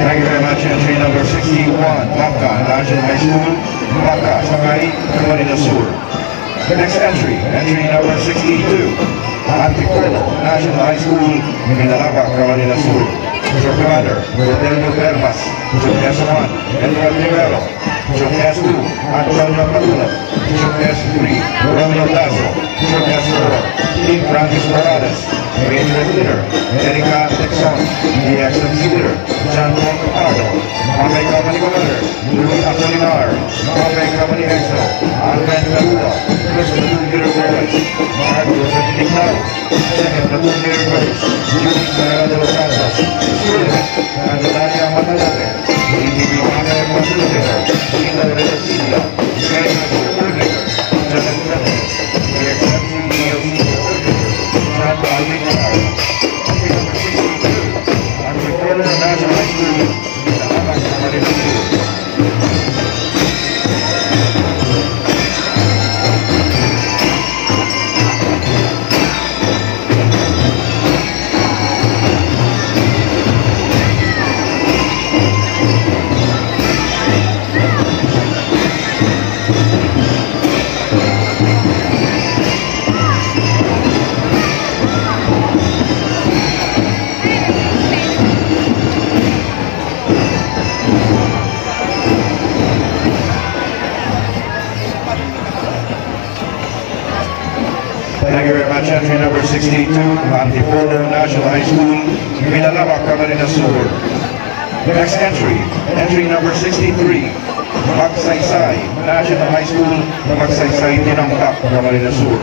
Thank you very much. Entry number 61, Mapca National High School, Mapca, Sangay, Camarines Sur. Next entry number 62, Antipolo National High School, Minalaba, Camarines Sur. Troop Commander, Rodelio Permas. Troop S1, Edward Rivero. Troop S2, Antonio Padula. Troop S3, Romeo Lazo. Troop S4, Team Francis Morales. Major Leader, Erika Texon. EXMC Leader, John Paul Capardo. Mape Company Commander, Louis Apolinar. Mape Company EXO, Alvin Galua. First Platoon Leader Boys, Mark Joseph Ticao. Second Platoon Leader Girls, Judy Sarah de los Santos. Student, Candelaria Matalate. EDB Mape Facilitator, Ina Redesilia. Major Coordinator, Janet Fernandez. EXMC DLC Coordinator, John Alvin Galua. Entry number 62, Antipolo National High School, Minalaba, Camarines Sur. Thank you very much. Entry number 62, Antipolo National High School, Minalaba, Camarines Sur. Next entry number 63, Magsaysay National High School, Magsaysay Tinambak, Camarines Sur.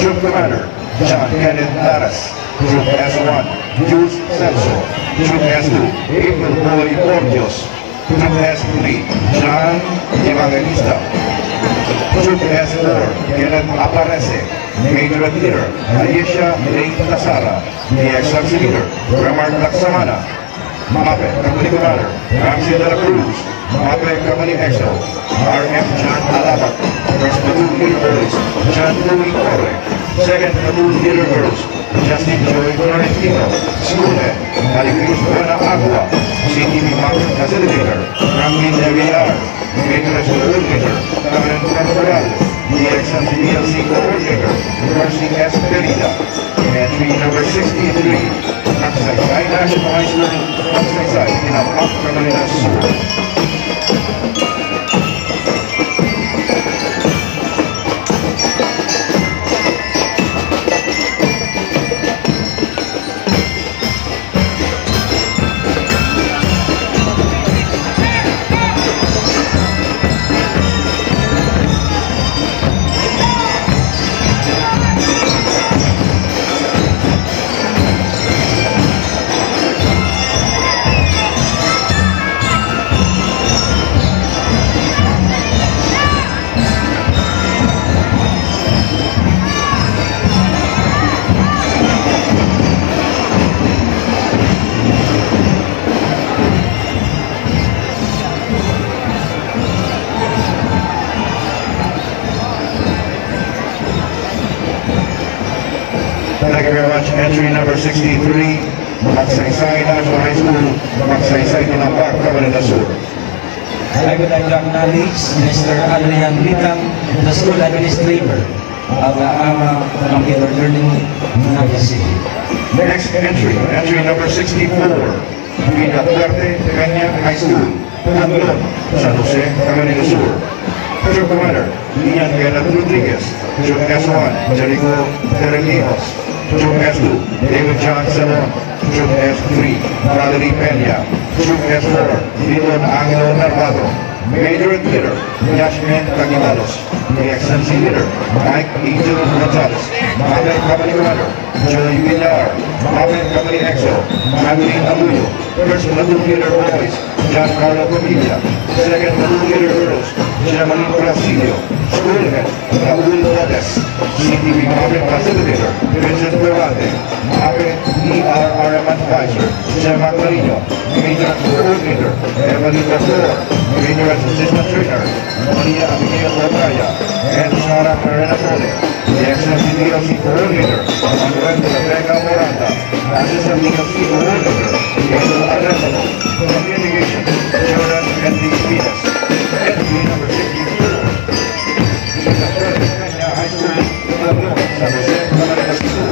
Troop Commander, John Kenneth Laras. Troop S1, Jules Celso. Troop S2, April Boy Borgios. Troop S3, John Evangelista. Troop S4, Kenneth Aparece. Major Leader, Ayesha Ray Tasara. EXMC Leader, Ramar Laksamana. Mape, Company Commander, Ramsey de la Cruz, Mape, Company EXO, R.F. John Alabat, First Platoon Leader Boys, John Louis Torre, Second Platoon Leader Girls, Justin Joy Florentino, School Head, Maricruz Buena Agua, CTV Mountain Facilitator, Franklin Aguilar, Maintenance Coordinator, Cameron Corporal, DXM CDLC Coordinator, Mercy S. Perida, entry number 63, Magsaysay National High School, Magsaysay, Tinapak, Camarines Sur. Thank you very much. Entry number 63, Magsaysay National High School, Magsaysay, Tinapak, Camarines Sur. I would like to acknowledge Mr. Adrian Litang, the school administrator of the AMA Computer Learning University. Next entry number 64, Vida Duarte, Peña High School, Pumaglon, San Jose, Camarines Sur. Troop Commander, Ian Kenneth Rodriguez, Troop S1, Jericho Terrenijos, Troop S2, David John Salon, Troop S3, Valerie Peña, Troop S4, Dillon Angelo Narvado, Major and Leader, Yasmin Tagimalos, the Excellency Leader, Mike Angel Gonzalez, Mabe Company Commander, Joey Villar, Mabe Company EXO, Madeline Aluyo, First Platoon Leader Boys, Giancarlo Comilla, Second Platoon Leader Girls, Germaline Brasilio, School Head, Raul Lopez, CTV Mabe Facilitator, Vincent Duarte, Mabe ERRM Advisor, Gemma Carino, Major Coordinator, Evelyn Lafleur, Major Assistant Trainer, Maria Abigail Lotaya, and Sara Carrera Pole, the Excellency DLC Coordinator, Manuel de la Vega Moranda, Assistant DLC Coordinator, Angel Arevalo, Communication, Jordan Henry Pinas, entry number 64, Vida Duarte, Peña High School, Pueblo, San Jose, Camarines Sur.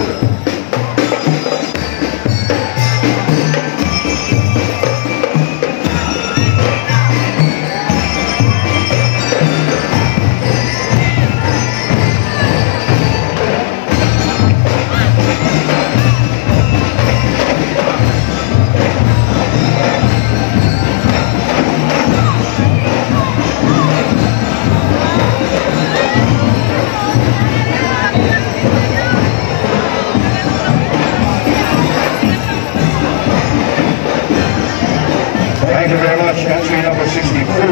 Thank you very much. Entry number 64,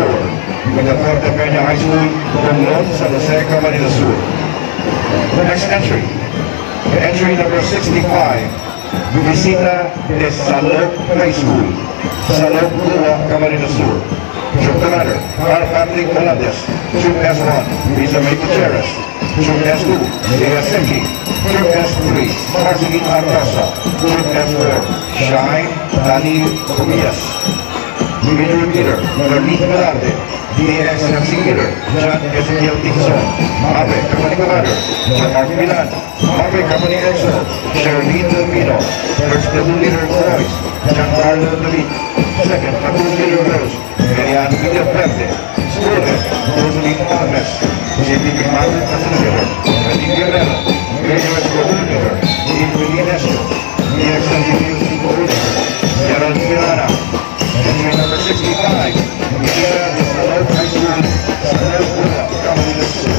with the Fuerte Peña High School, Pumaglon, San Jose, Camarines Sur. The next entry number 65, Visita de Salop High School, Salop, Lua, Camarines Sur. Troop Commander, Carl Patrick Melendez, Troop S1, Lisa May Gutierrez, Troop S2, Lea Seki, Troop S3, Marceline Artosa, Troop S4, Shine Daniel Tobias. Major Leader, Vernique Velarde, DXMC Leader, John Ezequiel Dixon, Mabe Company Commander, John Mark Milan, Mabe Company EXO, Sherlene Delmino, First Platoon Leader Boys, Giancarlo David, Second Platoon Leader Girls, Marian Villaverde, School Head, Rosaline Alves, JPP Martin Facilitator, René Guerrero, Major Coordinator, Edwin Inesio, DXMC DLC Coordinator, Gerald Mirana. Entry number 65, Visita de Salop High School, Salop, Lua, Camarines Sur.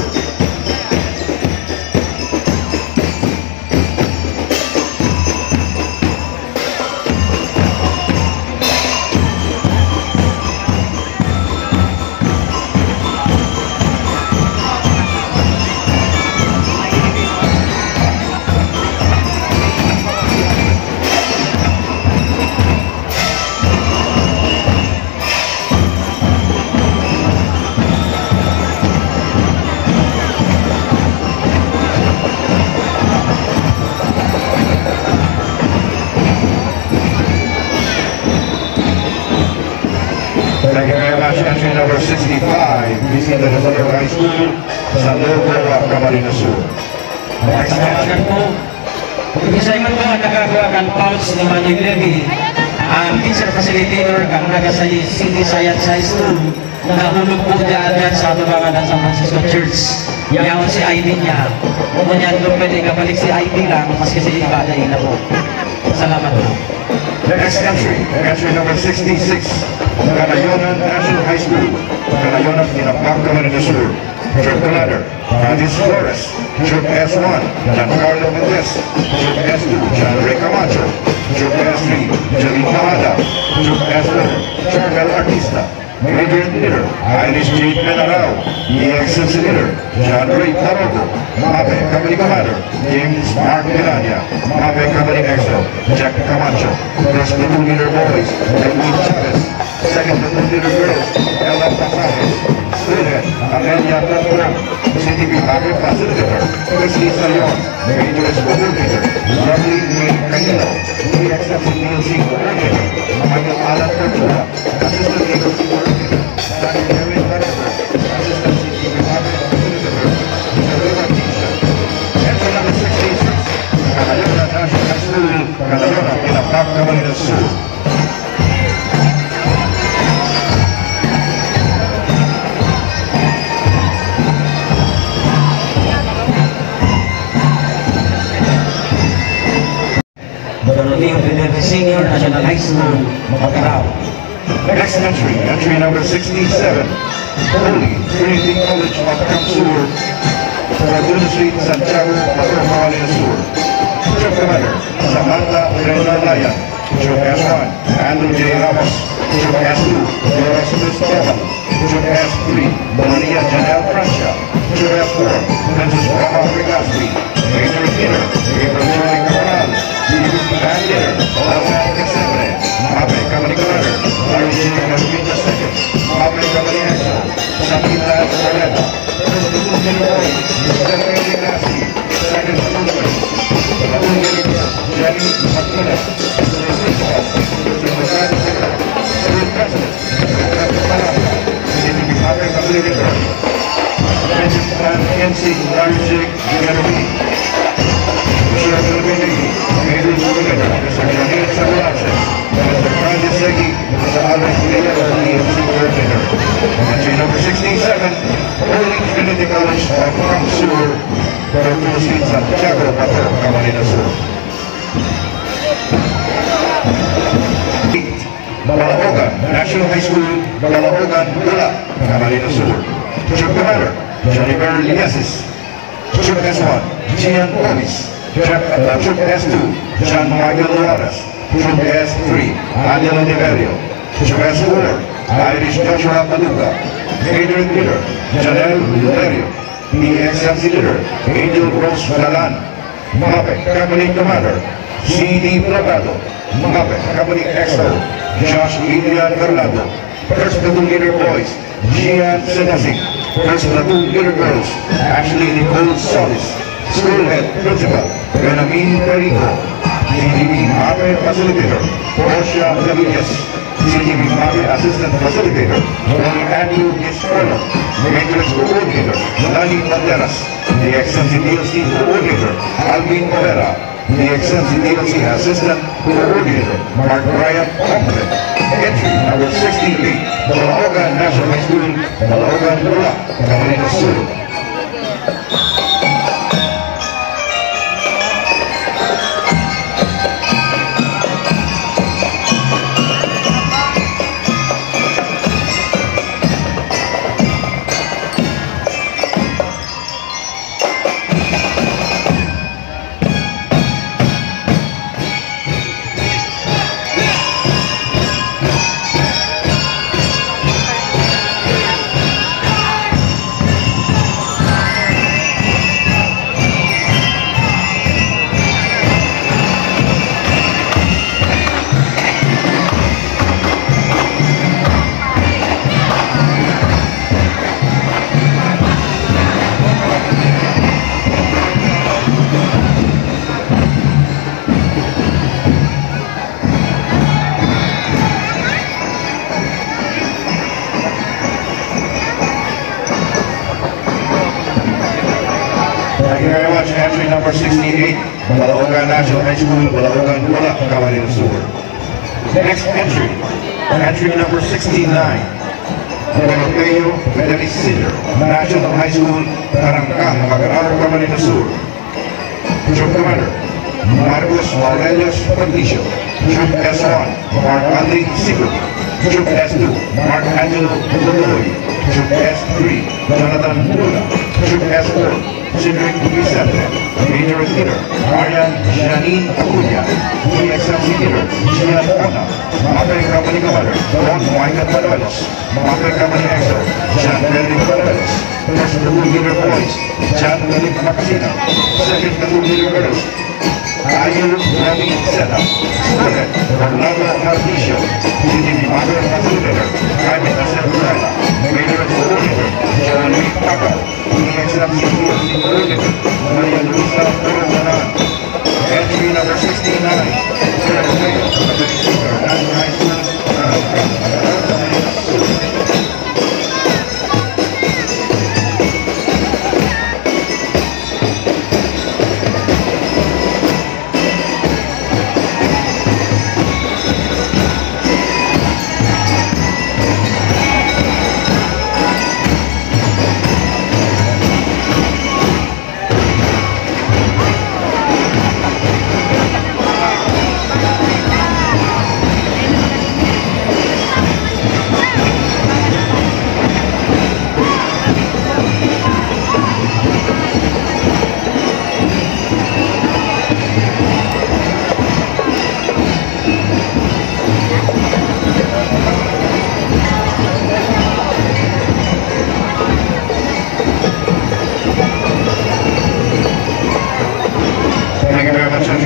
very much. Entry number 65, Visita de Soto High School, sa logo of Camarines Sur. Pagsawagan po, kung isa'y man ba nakagawa kang pouch ni Manuel Levy, ang teacher facilitator kang naga sa City Science High School, nahulog po dyan sa tubangan ng San Francisco Church. Yaon si ID niya. Kung yan doon pwede kabalik si ID lang, maski si iba na po. Salamat po. Next entry number 66, Canayonan National High School, Canayonan Pinapak, Camarines Sur. Trip Commander, Francis Flores. Trip S1, Giancarlo Mendez. Trip S2, John Ray Camacho. Trip S3, Jalil Mahada. Trip S4, Charmel Artista. Major Leader, Irish Jade Menarao. EXMC Leader, John Ray Tarogo. Mape Company Commander, James Mark Melania. Mape Company Exo, Jack Camacho. First Platoon Leader Boys, Edwin Chavez. Second Platoon Leader Girls, Ella Pasajes. Student, Amelia Platform. CTV Mape Facilitator, Christy Sayon. Major Coordinator, Lovely May Canelo. EXMC DLC Coordinator, Michael Alan Portula. Assistant DLC Coordinator, Daniel Erwin Carrero. Assistant CTV Mape Facilitator, Isabella Tisha. Entry number 66, Canayonan National High School, Canayonan Pinapak, Camarines Sur. Senior National High School, Macarao. Next entry number 67, Holy Trinity College of Camsur, Fortuna Street, Santiago, Camarines Sur. Trip Commander, Samantha Brenda Layan. Trip S1, Andrew J. Ramos. Trip S2, Doris Cristobal. Trip S3, Maria Janelle Francia. Trip S4, Princess Rama Rigaspi. Major Leader, Gabriel Joy Cabral. Band Leader, Alfred Casembre. Mape Company Commander, Larry J. Garvin II. Mape Company Exo, Samita Moreta. First Platoon Leader Boy, Stephanie Ignasi. Second Platoon Boys, Platoon Leader Jenny Martinez. Principal, Mr. Jose Segura. School President, Dr. Palapa. CTV Mape Facilitator, Mrs. Pan NC Larry J. Garvin. Mr. Philippine, Major Coordinator, Mr. Janine Sabulace. Mr. Francis Segui, Mr. Alex Villar, EMC Coordinator. Entry number 67, Holy Trinity College of Camsur, Fortuna Street, Santiago, Camarines Sur. Balahogan National High School, Balahogan, Bula, Camarines Sur. Trip Commander, Jennifer Liesis. Trip S1, Gian Omis. Trip S2, John Michael Juarez. Trip S3, Angelo Nivelio. Trip S4, Irish Joshua Paduca. Major Leader, Janelle Lulerio. EXMC Leader, Angel Rose Galan. Mape Company Commander, CD Plagado. Mape Company Exo, Josh Adrian Garlando. First Platoon Leader Boys, Gian Senasing. First Platoon Leader Girls, Ashley Nicole Solis. School Head Principal, Benjamin Perico. CTV Mape Facilitator, Portia Rodriguez. CTV Mape Assistant Facilitator, Tony Andrew Giscolo. Matrix Coordinator, Lani Banderas. The XMC DLC Coordinator, Alvin Morera. The XMC DLC Assistant Coordinator, Mark Bryant Ombre. Entry number 68, Balahogan National High School, Balahogan, Bula, Camarines Sur. Next entry number 68, Balaogan National High School, Balaogan, Bula, Camarines Sur. Next entry, entry number 69, Europeo Medalist Senior, National High School, Tarangkang, Magarao, Camarines Sur. Troop Commander, Marcos Aurelius Patricio. Troop S1, Mark Andy Sigur. Troop S2, Mark Angelo Loloy. Troop S3, Jonathan Lula. Troop S4, Cedric Vicente. Major Leader, Marian Janine Acuña. DXMC Leader, Gian Ana. Mapel Company Commander, Don Michael Manuelos. Mapel Company Exo, Jean Frederick Manuelos. First Platoon Leader Boys, John Philip Macasina. Second Platoon Leader Girls, Ayer Rami Seta. Student, Orlando Marticio. PDB Mother Facilitator, Jaime Nasser Urala. Major Coordinator, John Lee Paca. DXMC Coordinator, Maria Luisa Corona. Entry number 69, Europeo, National High School,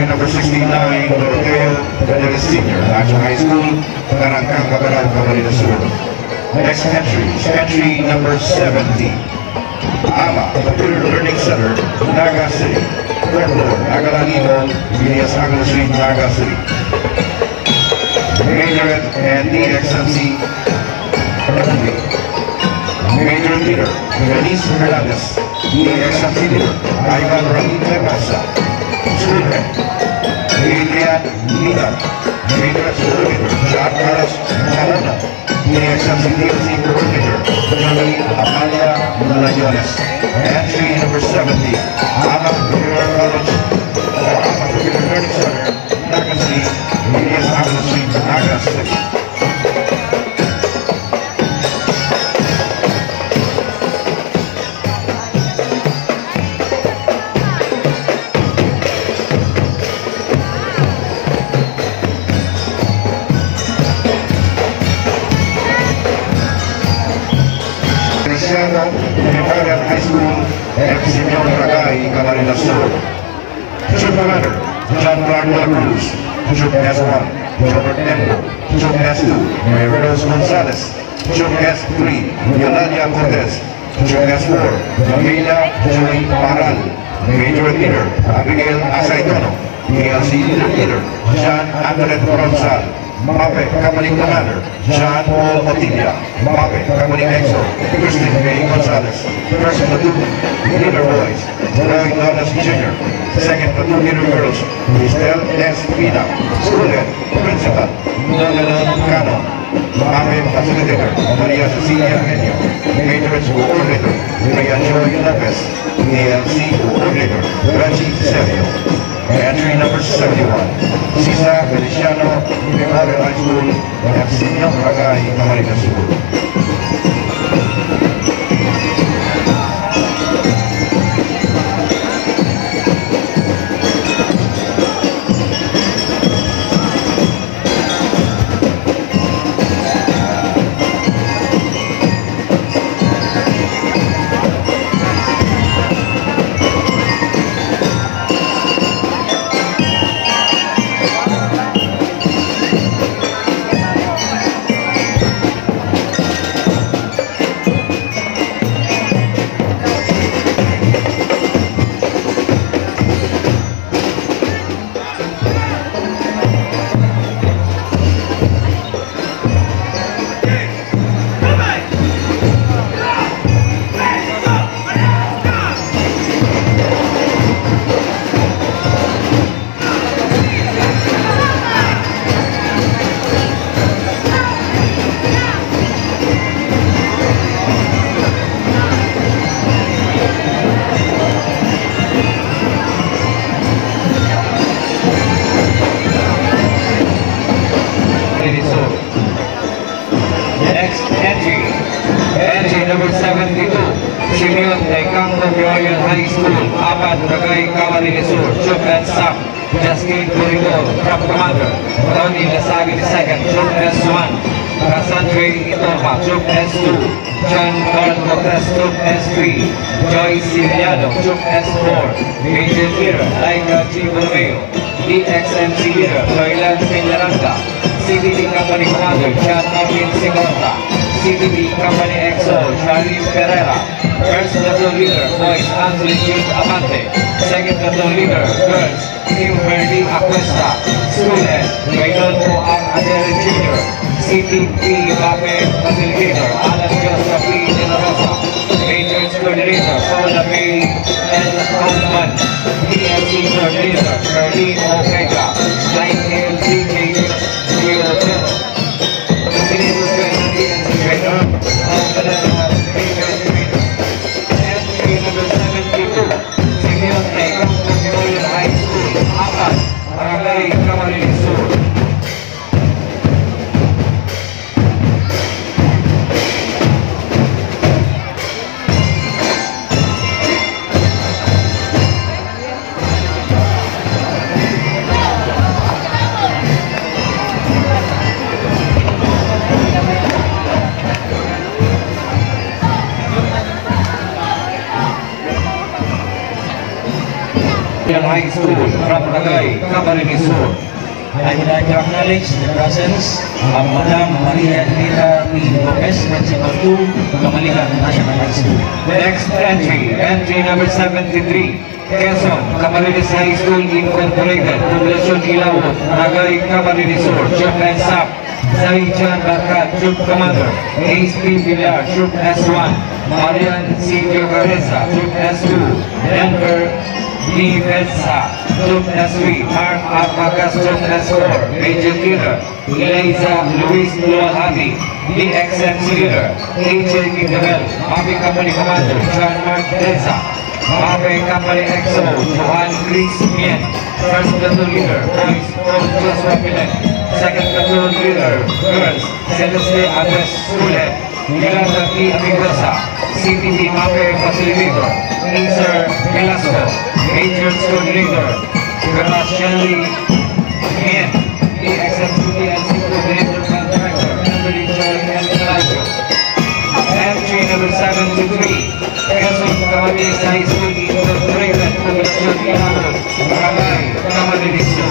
number 69, Europeo Medalist Senior, National High School, Tarangkang, Magarao, Camarines Sur. Next entry, entry number 70, AMA, Computer Learning Center, Naga City. Third floor, Nagalanibo, Elias Angelo Street, Naga City. Major and DXMC, Major Leader, Denise Hernandez. DXMC Leader, Ivan Ramin Mendoza. Student, Adrian Nita. Major Coordinator, John Carlos Calona. DXMC DLC Coordinator, Johnny Amalia Malayones. Entry number 70, AMA Computer College, or AMA Computer Learning Center, Naga City, Elias Angelo Street, Naga City. Memorial High School, FC Leon Ragay, Camarines Sur. Troop Commander, John Clark de la Cruz. Troop S1, Robert Embo. Troop S2, Mary Rose Gonzalez. Troop S3, Yolanda Cortez. Troop S4, Jamila Joy Paral. Major Leader, Abigail Asaitono. PLC Leader, John Antoinette Ronzal. Mape Company Commander, John Paul Otilla. Mape Company Exo, Christian Ray Gonzalez. First Platoon Leader Boys, Roy Donas Jr. Second Platoon Leader Girls, Estelle S. Pina. Student, Principal, Nolan Cano. Mape Facilitator, Maria Cecilia Genio. Majors Coordinator, Maria Joy Lopez. ALC Coordinator, Reggie Sevio. Entry number 71, Sisa Feliciano, Memorial High School, FC Leon Ragay, Camarines Sur. number 72, Simeon Campo Memorial High School, Abad, Ragay, Camarines Sur, Troop and Staff, Justin Corridor, Crop Commander, Ronnie Lasagi II, Troop S1, Cassandre Itorpa, Troop S2, John Carl Cortez, Troop S3, Joyce Siliano, Troop S4, Major Leader, Laika G. Borromeo, DXMC Leader, Toilan Peñaranda, CBD Company Commander, John Martin Sigorta, CBD Company XO, Charlie Pereira, First Platoon Leader, Boys, Anthony Jude Amante, Second Platoon Leader, Girls, Kimberly Acuesta, School Head, Reynoldo R. Adere Jr., CTP Bape Facilitator, Alan Joseph Lee De La Rosa, Majors Coordinator, Paula May N. Kaufman, PLC Coordinator, Berlin Omega, Light Hail DJ Leo Toro, Facilitators Coordinator, Trainer, Majors Trainer, entry number 72, Simeon Campo Memorial High School, Apat, Barangay Camarines Sur. High School from Ragay, Camarines Sur. I would like to acknowledge the presence of Madam Maria Elena P. Lopez, Principal 2, Kamaligan National High School. Next entry number 73, Quezon, Camarines High School Incorporated, Poblacion Ilawod, Ragay, Camarines Sur, Troop and Staff, Zaychan Barkat, Troop Commander, Ace P. Villar, Troop S1, Marian C. Giocareza, Troop S2, Denver D. Venza, Troop S3, Mark Armagas, Troop S4, Major Leader, Eliza Luis Lualhati, DXMC Leader, AJ Quintabel, Bobby Company Commander, John Mark Denza, Bobby Company XO, Johan Chris Mien, First Platoon Leader, Boys, Paul Joshua Pilet, Second Platoon Leader, Girls, Celeste Andres Schoolhead, Milata P. Amigosa, CTP Mape Facilitator, Acer Velasco, Major Coordinator, Sebastian Mien, DXMC Coordinator and Director, Emily Joy and Elijah. Entry number 73, Quezon Camarines High School Incorporated, Poblacion Ilawod, Barangay, Camarines Sur.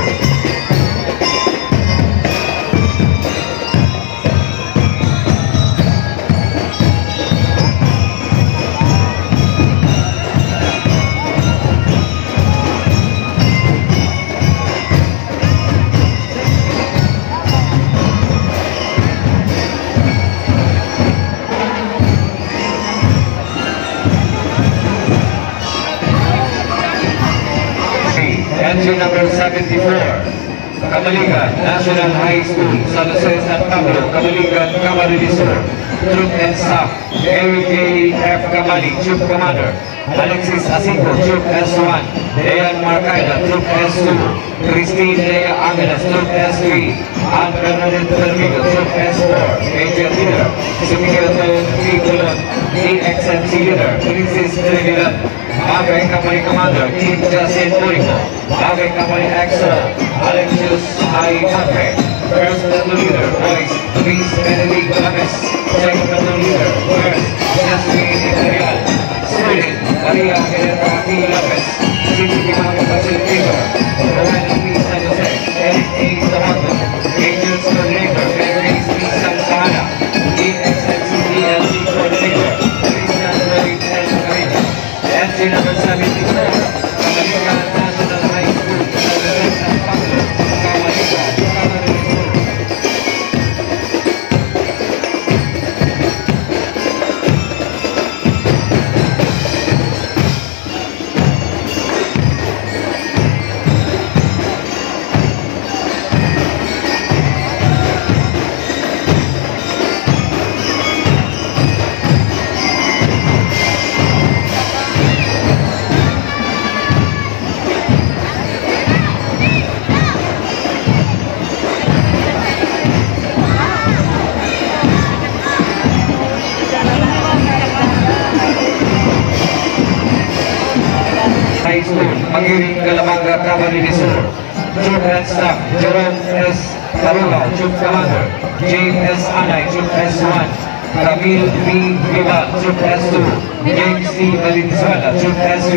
Entry number 74, Kamaligan National High School, San Jose San Pablo, Kamaligan, Camarines Sur, Troop and Staff, Eric A. F. Kamali, Troop Commander, Alexis Asico, Troop S1, Dejan Marcaida, Troop S2, Christine Lea Angeles, Troop S3, Ann Bernadette Bermigo, Troop S4, Major Leader, Sumigato Tricolon, DXMC Leader, Princess Trinidad, Bagay Company Commander, King Justin Morico, Bagay Company XO, Alexius I. Matre, First Platoon Leader, Boys, Luis Benedict Gomez, Second Platoon Leader, Girls, Jasmine Imperial, Student, Maria General P. Lopez, CTP Mami Facilitator, Roman P. San Jose, Eric A. Tomato, Angels Coordinator, Grace P. Santana, DXMC DLC Coordinator, Christian Lloyd L. Carino. Entry number 74, Kamaligan National High School, San Jose San Pablo, Kamaligan, Camarines Sur. Aguirre Calamanga Cavalry Sur. Troop and Staff, Jerome S. Taruga, Troop Commander. James S. Anay, Troop S1. Camille B. Vival, Troop S2. James C. Valenzuela, Troop S3.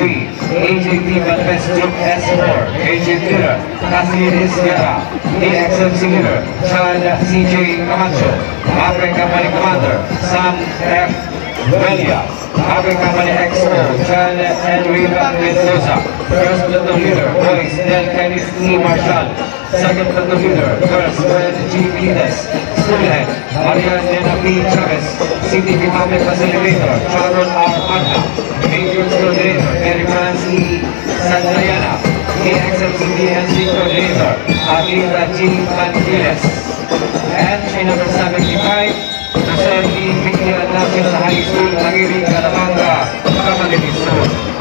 AJT Valves, Troop S4. Agent Leader, Cassian Esguerra. AXMC Leader, John C.J. Camacho. Abre Company Commander, Sam F. Velia. Abre Company XO, John Enrique Mendoza. First Platoon Leader, Boys Del Kenneth E. Marshall. Second Platoon Leader, Girls Gwen G. Lides. School Head, Marian Nena P. Chavez. CTP Public Facilitator, Sharon R. Magna. Major Coordinator, Mary France E. Sandriana. AXMCDNC Coordinator, Aguila G. Manquiles. And train number 75, Jose E. Victoria National High School, Aguirre Calamanga, Cavalry Sur.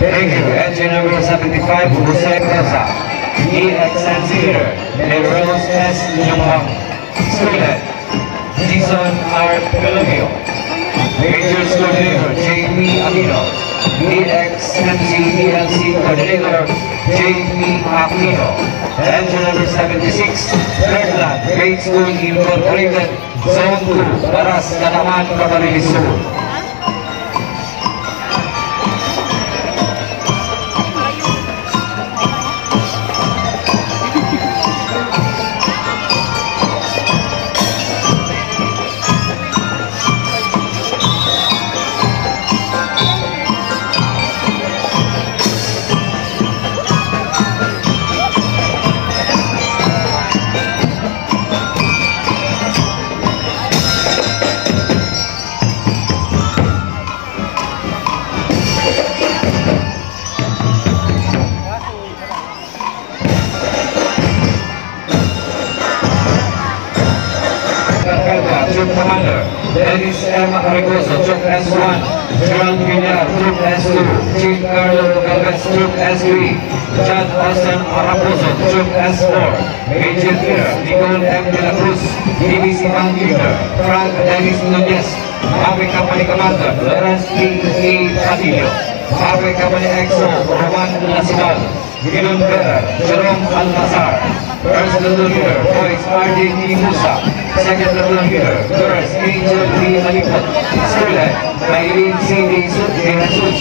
Thank you. Entry number 75, Jose Rosa. EXNC Leader, Rose S. Nyongbang. School Head, Jason R. Pelomio. Major Coordinator, J.P. Aquino. EXMC ELC Coordinator, J.P. Aquino. Entry number 76, Third Land, Grade School Incorporated, Zone 2, Baras, Calaman, Camarines Sur. Troop Commander, Dennis M. Regoso, Troop S1, Gerald Villar, Troop S2, Chief Carlo Galvez, Troop S3, John Austin Araposo, Troop S4, Major Leader, Nicole M. De La Cruz, DBC Bank Leader, Frank Dennis Nunez, Abre Company Commander, Lawrence P. A. Padillo, Abre Company XO, Roman Lasibal, Gilon Better, Jerome Almazar, First Platoon Leader, Boys R.D. Musa, Second Platoon Leader, Girls Angel B. Malipot, School Head, Maylene C. De Jesus,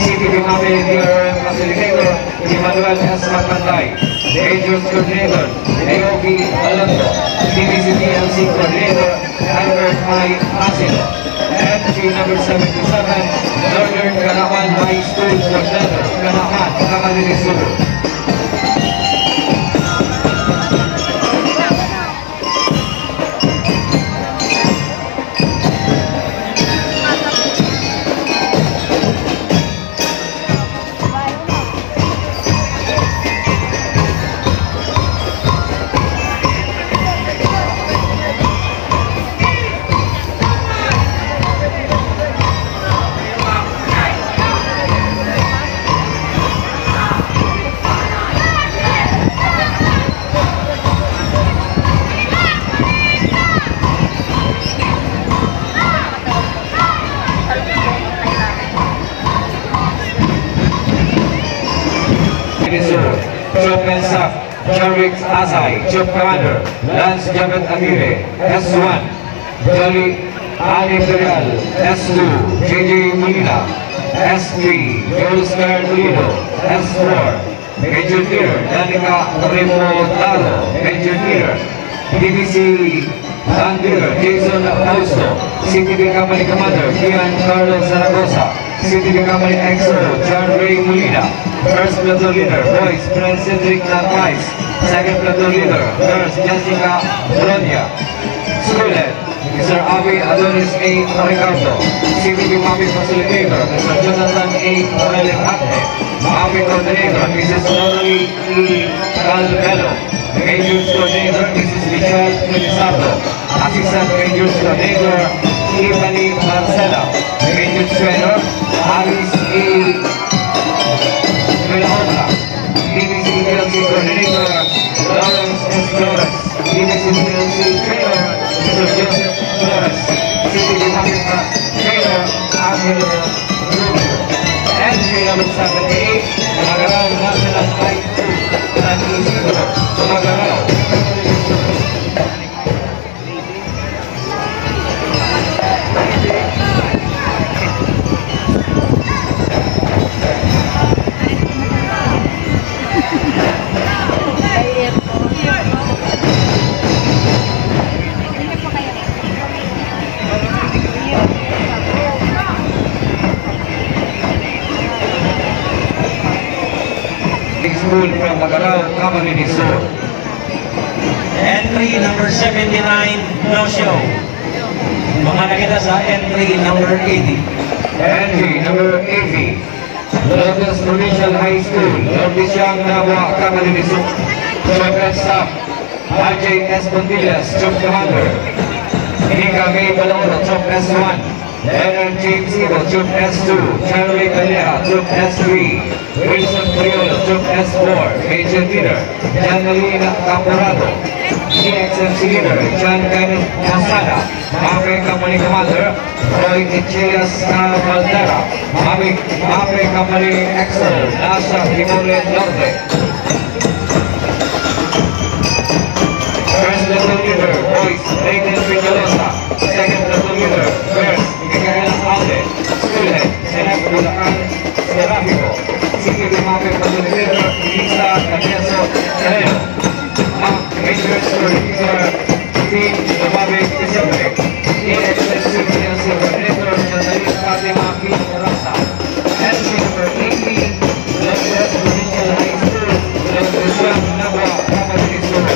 CTP Family DRM Facilitator, Emmanuel S. Magpantay, Major Coordinator, AOP Alonso, DBCTMC Coordinator, Albert I. Asilo, entry number 77, Northern Canaman High School Coordinator, Canaman, Camarines Sur. Troop and Staff, Jarvik Asay, Troop Commander, Lance Javet Aguirre, S1, Jolly Ali Imperial, S2, JJ Molina, S3, Joel Scar Toledo, S4, Major Leader, Danica Remo Taro, Major Leader, DBC Land Leader, Jason Fausto, CTV Company Commander, Gian Carlos Zaragoza, CTV Company XO, John Ray Molina, First platoon leader, boys, Prince Cedric Narvaez. Second platoon leader, girls, Jessica Bronya. School head, Mr. Avi Adonis A. Ricardo. CTV Mapping Facilitator, Mr. Jonathan A. Relevante. Mapping Coordinator, Mrs. Nolly E. Calvelo. Majors Coordinator, Mrs. Michelle Felizardo. Assistant Majors Coordinator, Tiffany Marcela. Majors Trainer, Alice E. Villalobra. DBC PLC Coordinator, Lawrence S. Flores. DBC PLC Trainer, Mr. Joseph Flores. CTV Mapping Trainer, Angelo Rubio. Entry number 78, Magaraw National High School, San Isidro, Magaraw. School from Magaraw, Camarines Sur. Entry number 79, no show. Mga nakita sa entry number 80. Entry number 80, Lotus Provincial High School, Lordisiang Nabua, Camarines Sur. Chocolate Staff, RJ S. Pontillas, Chop Commander. Nika May Baloro, Chop S1. Leonard James Ibo, Chop S2. Charlie Calleja, Chop S3. Wilson Criollo, Chop S4. Major Leader, Janalina Camporado. GXMC Leader, John Kenneth Casada. Mapay Company Commander, Roy Echeas Caldera. Mapay Company Exo, Nasa Timore Norte. First platoon leader, boys, Regan Peñalosa. Second platoon leader, girls, Micaela Alde. School head, Senat Bulacan, Serafico. CTV Mapay Facilitator, Lisa Caneso Carrero. Majors Coordinator, Team Mapay Assembly. EXMC PLC Coordinator, Jandalis Fatima Pinarasa. Entry number 80, Lotus Provincial High School, Lordisiang Nabua, Camarines Sur.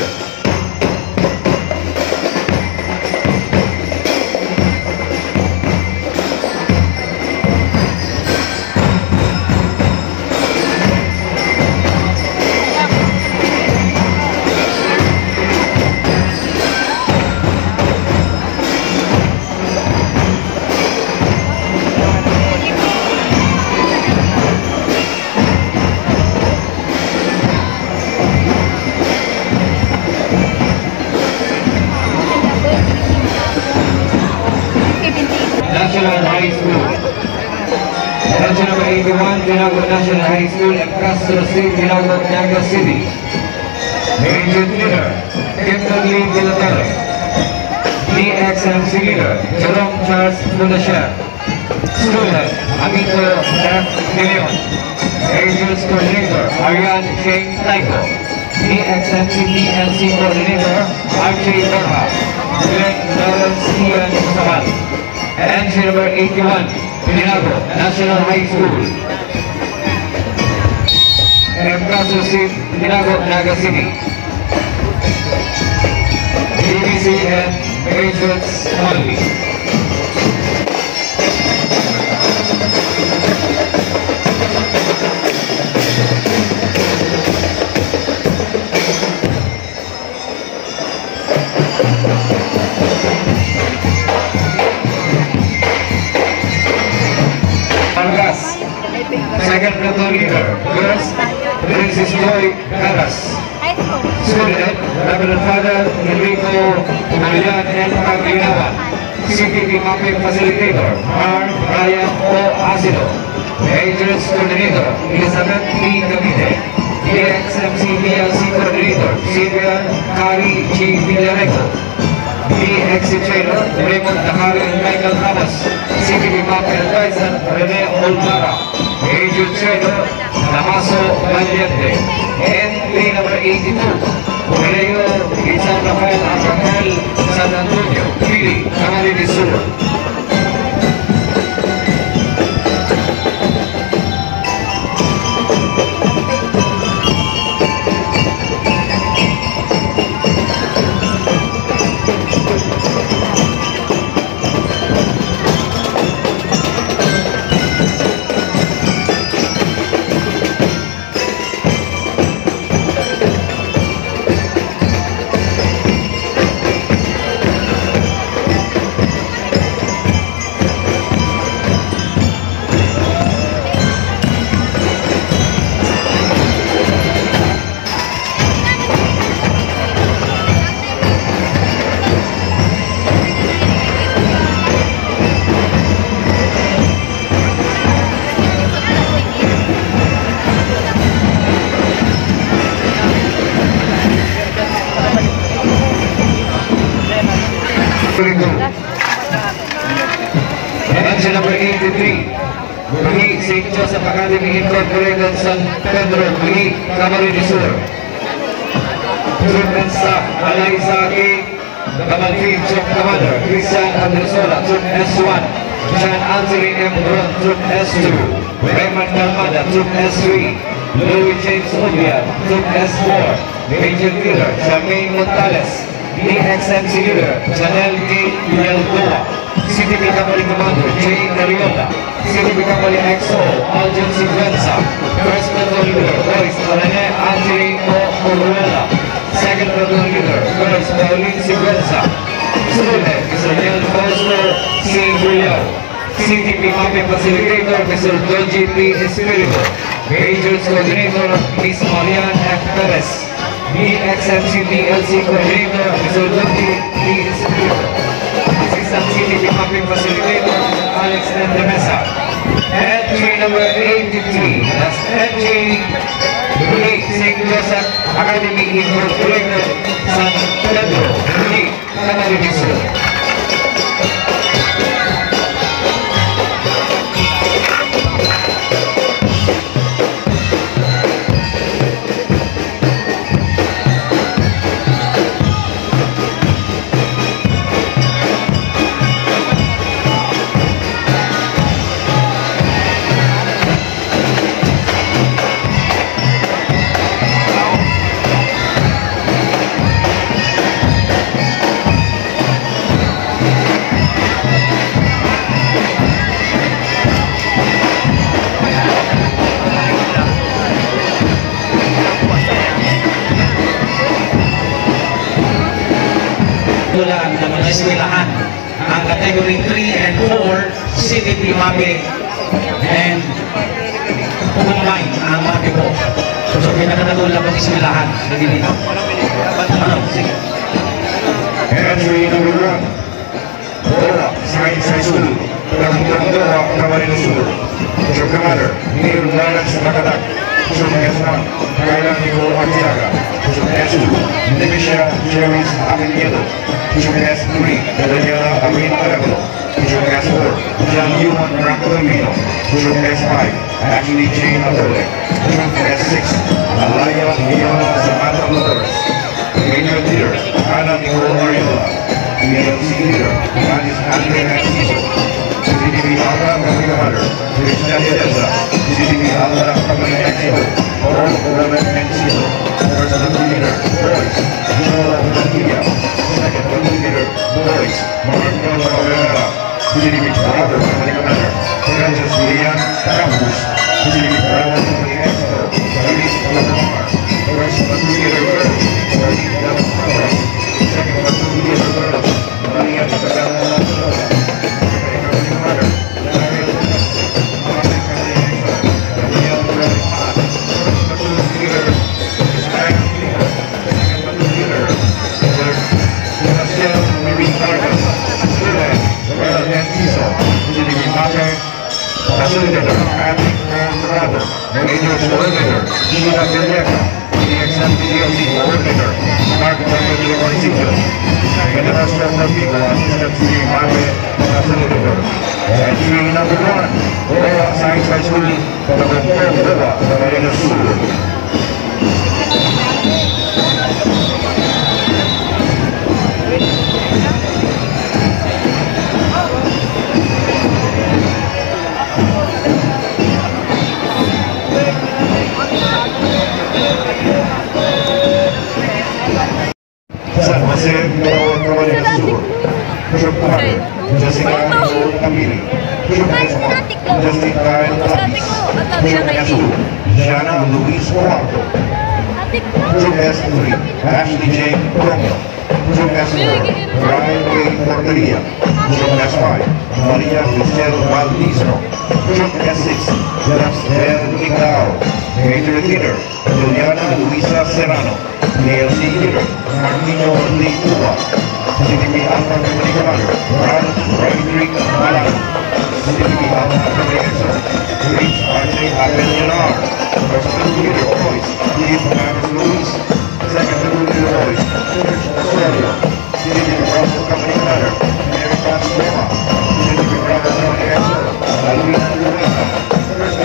National High School. Entry number 81, Binago National High School and Castro Street, Binago, Naga City. Major Leader, Kimberly Villatore. DXMC Leader, Jerome Charles Budasher. School Head, Amito F. Milion. Majors Coordinator, Ariane Shane Taiko. DXMC PLC Coordinator, Archie Borja. Glenn Lawrence Ian Samal. Entry number 81, Binago National High School. Castro Street, Binago, Naga City. DBC and Patriots only. Second platoon leader, girls, Princess Joy Caras. School head, Reverend Father Enrico Julian N. Paglinawan. CTV Mapping Facilitator, R. Brian O. Asido. Majors Coordinator, Elizabeth P. Cavite. DXMC PLC Coordinator, Silvia Kari G. Villarejo. DXC Trainer, Raymond Dakari and Michael Ramos. CTV Mapping Advisor, Rene Olvara. Major Trainer, Damaso Valiente. Entry number 82, Correo y San Rafael Arcangel, San Antonio, Pili, Camarines Sur. St. Joseph Academy Incorporated, San Pedro, Lee, Camarines Sur. Troop Mensa, Eliza K. Kamalfin, Troop Commander, Christian Andresola, Troop S1. John Anthony M. Ron, Troop S2. Raymond Calmada, Troop S3. Louis James Ubia, Troop S4. Major Leader, Charmaine Montales. DXMC Leader, Janelle D. Villalboa. CTV Company Commander, J. Cariola. CTV Company XO, Aljon Sigüenza. First Platoon Leader, Royce Alane Anthony O. Oruela. Second Platoon Leader, First Pauline Sigüenza. Susunod, Mr. Neil Fausto C. Gulao. CTV Mapping Facilitator, Mr. Doji P. Espiritu. Majors Coordinator, Ms. Marian F. Perez. DXMC DLC Coordinator, Mr. Doji P. Espiritu. Assistant CTV Mapping Facilitator, Alex N. Remesa. Entry number 83, that's entry 8, St. Joseph Academy Incorporated, San Pedro, Lee, Camarines Sur. Tulang na mga eskwelahan ang category 3 and 4 CTP Mapping and combine ang mapping po. So pinakatatulang mga eskwelahan na dito. Sige. Entry number 1. Bola, Science High School. Tagdoa, Camarines Sur. Troop Commander, Neil Lawrence Nakadak. Troop S1, Kailan Nicole Artiaga. Troop S2, Nevisha Jerry's Apeliedo. Troop S3, Daniela Amina Arevalo. Troop S4, John Yuan Rancolino. Troop S5, Ashley Jane Adole. Troop S6, Alaya Iona Samantha Flores. Major Leader, Ana Nicole Ariola. PLC Leader, Manis Andre Narciso. CTV Alta Company Commander, Christian Edeza. CTV Alta Company XO, Paul Roman Enciso. First Platoon Leader, Boys, Joel Valdivia. Second Platoon Leader, Boys, Marco Rivera. CTV Bravo Company Commander, Francis Lian Campos. CTV Bravo Company XO, Luis Palomar. First Platoon Leader, Girls, Martin Del Flores. Second Platoon Leader, Girls, Maria Isabella Alonso. Company Commander, Daniel Facilitator, Patrick Morado. Major Coordinator, Sheila Villegas. DXM DLC Coordinator, Mark Dr. Monicito. General Amigo, Assistant City Mame Facilitator. Entry number 1, Bola Science High School, Pagkakong Bola, Camarines Sur. San Jose, Camarines Sur. Troop Commander, Jessica Nicole Camille. Troop S1, Justin Kyle Lapis. Troop S2, Jana Luis Cuarto. Troop S3, Ashley Jane Romeo. Troop S4, Ryan A. Porteria. Troop S5, Maria Michelle Valdizno. Troop S6, Jasper Igao. Major Leader, Juliana Luisa Serrano. PLC Leader, Martino Lee Cuba. CTV Alpha Company Commander, Brad Frederick Malano. CTV Alpha Company XO, Rich R.J. Apelionar. First Platoon Leader, Boys, Steve Maris Luis. Second Platoon Leader, Boys, Church Osorio. CTV Bravo Company Commander, Mary Paz Roma. CTV Bravo Company XO, Alvin Luisa. First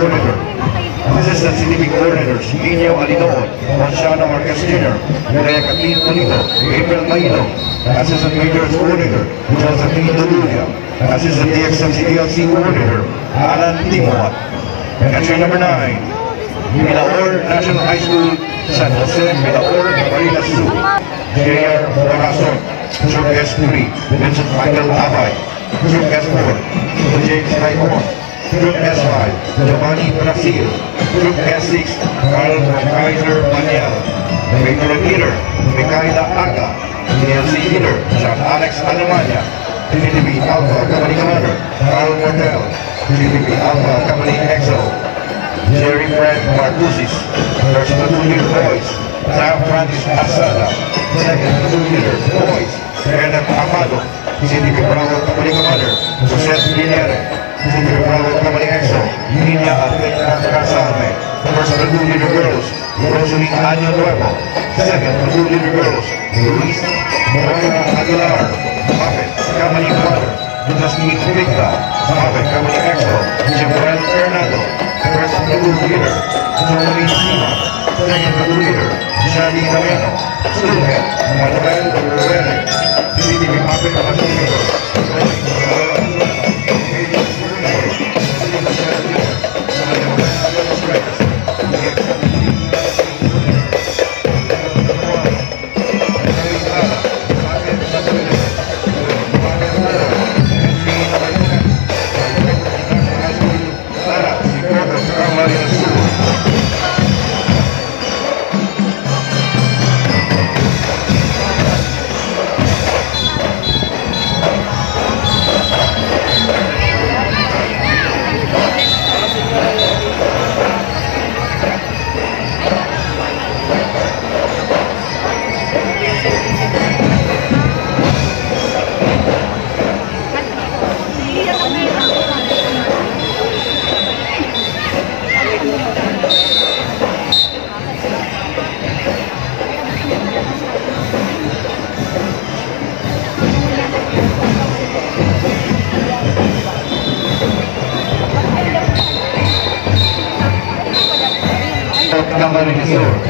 Coordinator. Assistant CTV Coordinators, Nino Alinood, Ponciano Marquez Jr., Maria Kathleen Polito, April Maino. Assistant Majors Coordinator, Josephine Dolulia. Assistant DXMCDLC Coordinator, Alan Timoat. Entry number 9, Milaor National High School, San Jose, Milaor, Marina Sul. J.R. Borason, Troop S3, Vincent Michael Abay. Troop S4, James Taikon. Troop S5, Giovanni Brasil. Troop S6, Carl Kaiser Manial. Victory Leader, Mikaela Aga. DLC Leader, John Alex Alemania. CTV Alpha Company Commander, Carl Mortel. CTV Alpha Company EXO, Jerry Fred Marcusis. First platoon leader, boys, Sam Francis Asada. Second platoon leader, boys, Bernard Amado. CTV Bravo Company Commander, Jose Guilherme. CTV Bravo Company EXO, Niña Atleta Casalme. First platoon leader, girls, Rosalie Año Nuevo. Second platoon leader, girls, Luis Moira Aguilar. Muppet Company Commander, Justine Victa. Muppet Company EXO, Jemuel Fernando. First platoon leader, Jolie Sima. Second platoon leader, Shadi Camino. Student head, Manuel Rene. CTV Muppet Facilitator.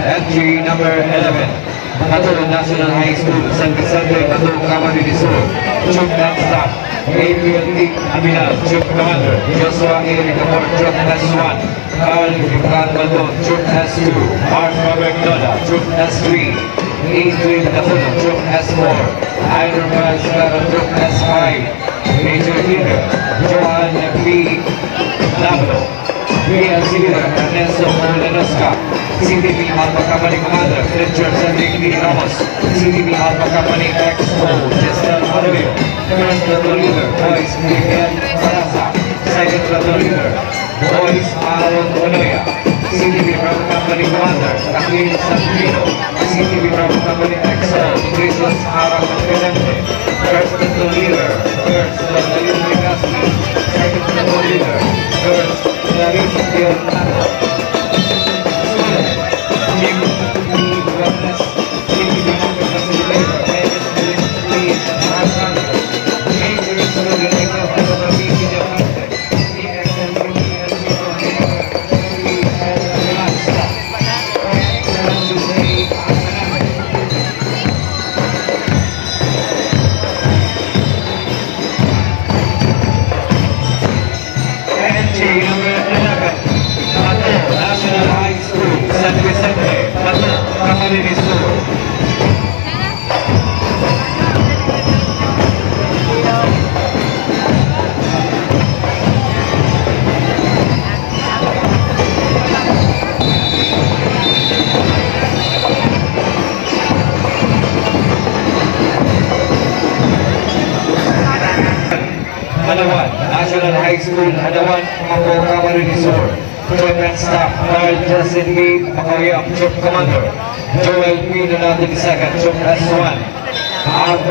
Entry number 11, Bato National High School, San Vicente, Bato, Camarines Sur. Troop and Staff, April T. Aminal, Troop Commander, Joshua A. Ricamor, Troop S1, Carl Vicran Bato, Troop S2, Mark Robert Noda, Troop S3, Adrian Dafuno, Troop S4, Iron Valscara, Troop S5, Major Leader, Johan P. Lablo. PLC Leader, Ernesto Molenosca. CTV Alpha Company Commander, Richard Cedric D. Ramos. CTV Alpha Company XO, Chester Arroyo. First Platoon Leader, Boys Miguel Sarasa. Second Platoon Leader, Boys Aaron Onoya. CTV Bravo Company Commander, Kathleen Santino. CTV Bravo Company XO, Jesus Arang Pedente. First Platoon Leader, First Platoon Legaspi. Second Platoon Leader, First Larissa Leonardo. Hanawan, National High School, Hanawan, Mako, Camarines Sur. Troop and Staff, Carl Justin B. Makawiyam, Troop Commander. Joel P. Donato II, Troop S1.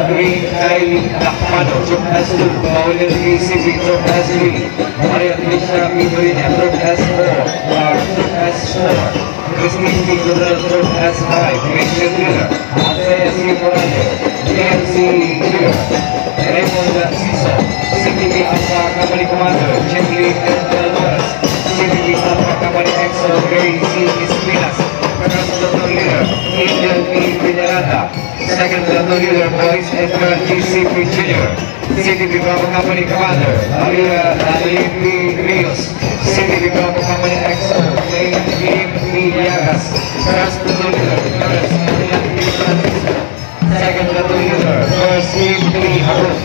Green Kylie Lakmano, Troop S2. Paulin P. Sibi, Troop S3. Maria Trisha P. Marina, Troop S4. Troop S4. Christine P. Tudor, Troop S5. Mission Leader, Andrea C. Morales. PLC Leader, Raymond Ciso. CTV Alpha Company Commander, Chingli and Delores. CTV Second platoon leader, Boys Edgar GCP Jr. CTV Bravo Company Commander, Maria Natalie P. Rios. CTV Bravo Company XO, Lane P. Llagas. First platoon leader, First Adrian P. Francisco. Second platoon leader, First Kim P. Haruk.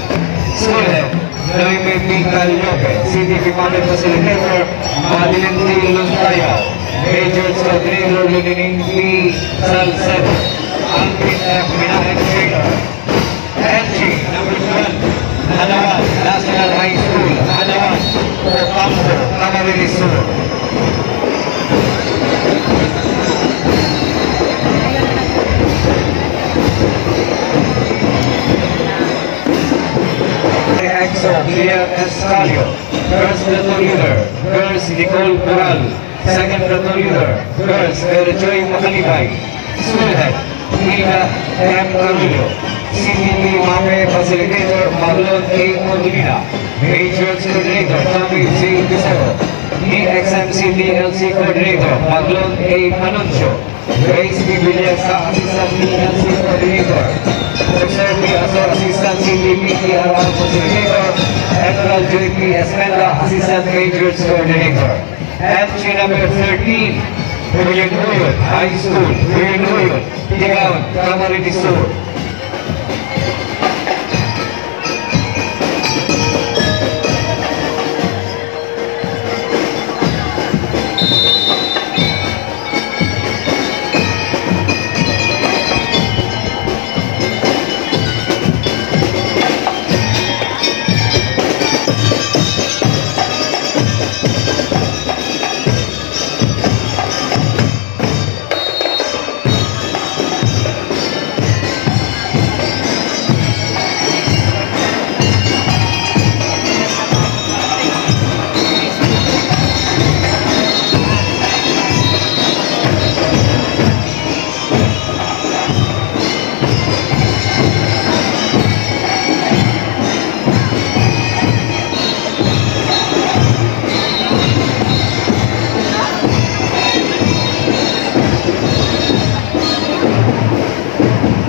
School head, Noime P. Caliope. CTV Public Facilitator, Madeline T. Luntayaw. Major Coordinator, Lieutenant P. Salcedo. Alvin F. Minahan Trainer. Entry, number 12, Hanawan National High School, Hanawan, Ocampo, Camarines Sur. EXO, Clear Escalio. First platoon leader, Girls Nicole Coral. Second platoon leader, Girls Joy Makalibay. School head, Hilda M. Carullo. CTV Mame Facilitator, Maglon A. Modulina. Major Coordinator, Tommy J. Pizarro. DXMC DLC Coordinator, Maglon A. Manuncio. Grace B. Villesa, Assistant DLC Coordinator. Professor P. Azor, Assistant CTV TRR Facilitator. Admiral J. P. Esmenda, Assistant Majors Coordinator. Entry number 13, Huyun High School, Huyun, Tigaon, Camarines Sur.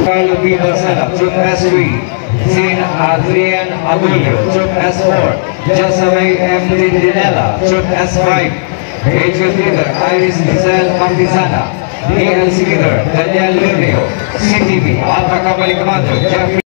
Carlo P. Marcela, Troop S3. Sin Adrian Abulio, Troop S4. Josamay M. Dinella, Troop S5. Major Leader, Iris Giselle Partizana. DLC Leader, Daniel Lirio. CTV, Alpha Company Commander, Jeffrey